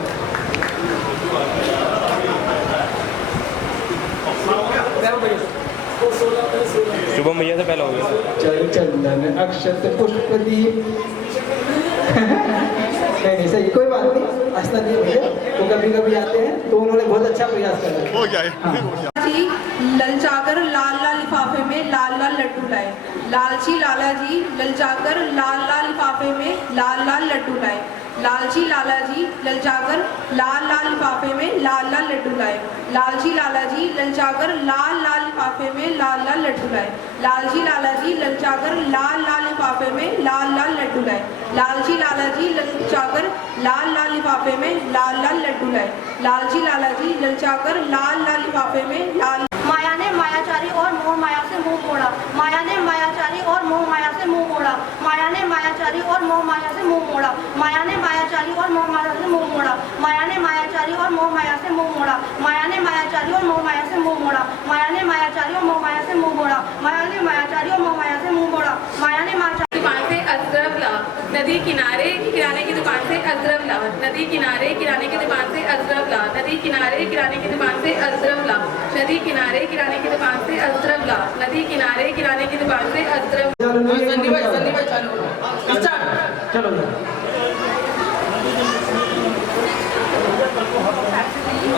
शुभम भैया से पहले हो गया। जल चंदन अक्षत पुष्प दीप नहीं सही कोई बात नहीं हंसना नहीं भैया तो कभी कभी आते हैं तो उन्होंने बहुत अच्छा प्रयास करा जी ललचाकर लाल लाल लिफाफे में लाल लाल लड्डू लाए लालची लाला जी ललचाकर लाल लाल लिफाफे में लाल लाल लड्डू लाए लालची लाला जी ललचाकर लाल लाल लिफाफे में लाल लाल लड्डू लाए लालची लाला जी ललचाकर लाल लाल लिफाफे में लाल लाल लड्डू लाए लालची लाला जी ललचाकर लाल लाल लिफाफे में लाल लाल लड्डू लाए लालची लाला जी ललचाकर लाल लाल लिफाफे में लाल लाल लड्डू लाए लालची लाला जी ललचाकर लाल लाल लिफाफे में लाल। माया ने मायाचारी और मोह माया से मुंह मोड़ा माया ने मायाचारी और मोह माया से मुंह मोड़ा माया ने मायाचारी और मोह माया से मुंह मोड़ा माया ने मायाचारी और मोह माया से मुंह मोड़ा माया ने मायाचारी और मोह माया से मुंह मोड़ा माया ने मायाचारी और मोह माया से मुंह मोड़ा माया ने मायाचारी और मोह माया से मुंह मोड़ा माया ने मायाचारी और मोह माया से मुंह मोड़ा माया ने मायाचारी दुकान से अजरब ला नदी किनारे किराने की दुकान से अजरब ला नदी किनारे किराने की दुकान से अजरब ला नदी किनारे किराने की दुकान से अजरब ला नदी किनारे किराने की दुकान से अजरब ला नदी किनारे किराने की दुकान से अजरब। संदीप भाई चालू स्टार्ट चलो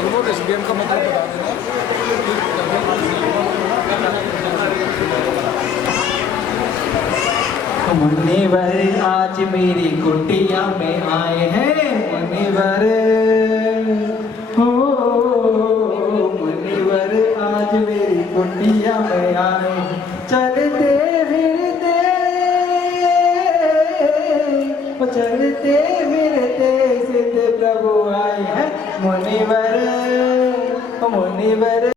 अनुभव इस गेम का मतलब बता देना। मुनिवर आज मेरी कुटिया में आए हैं मुनिवर हो मुनिवर आज मेरी कुटिया में आए चलते फिरते चलते फिरते सिद्ध प्रभु आए हैं मुनिवर मुनिवर।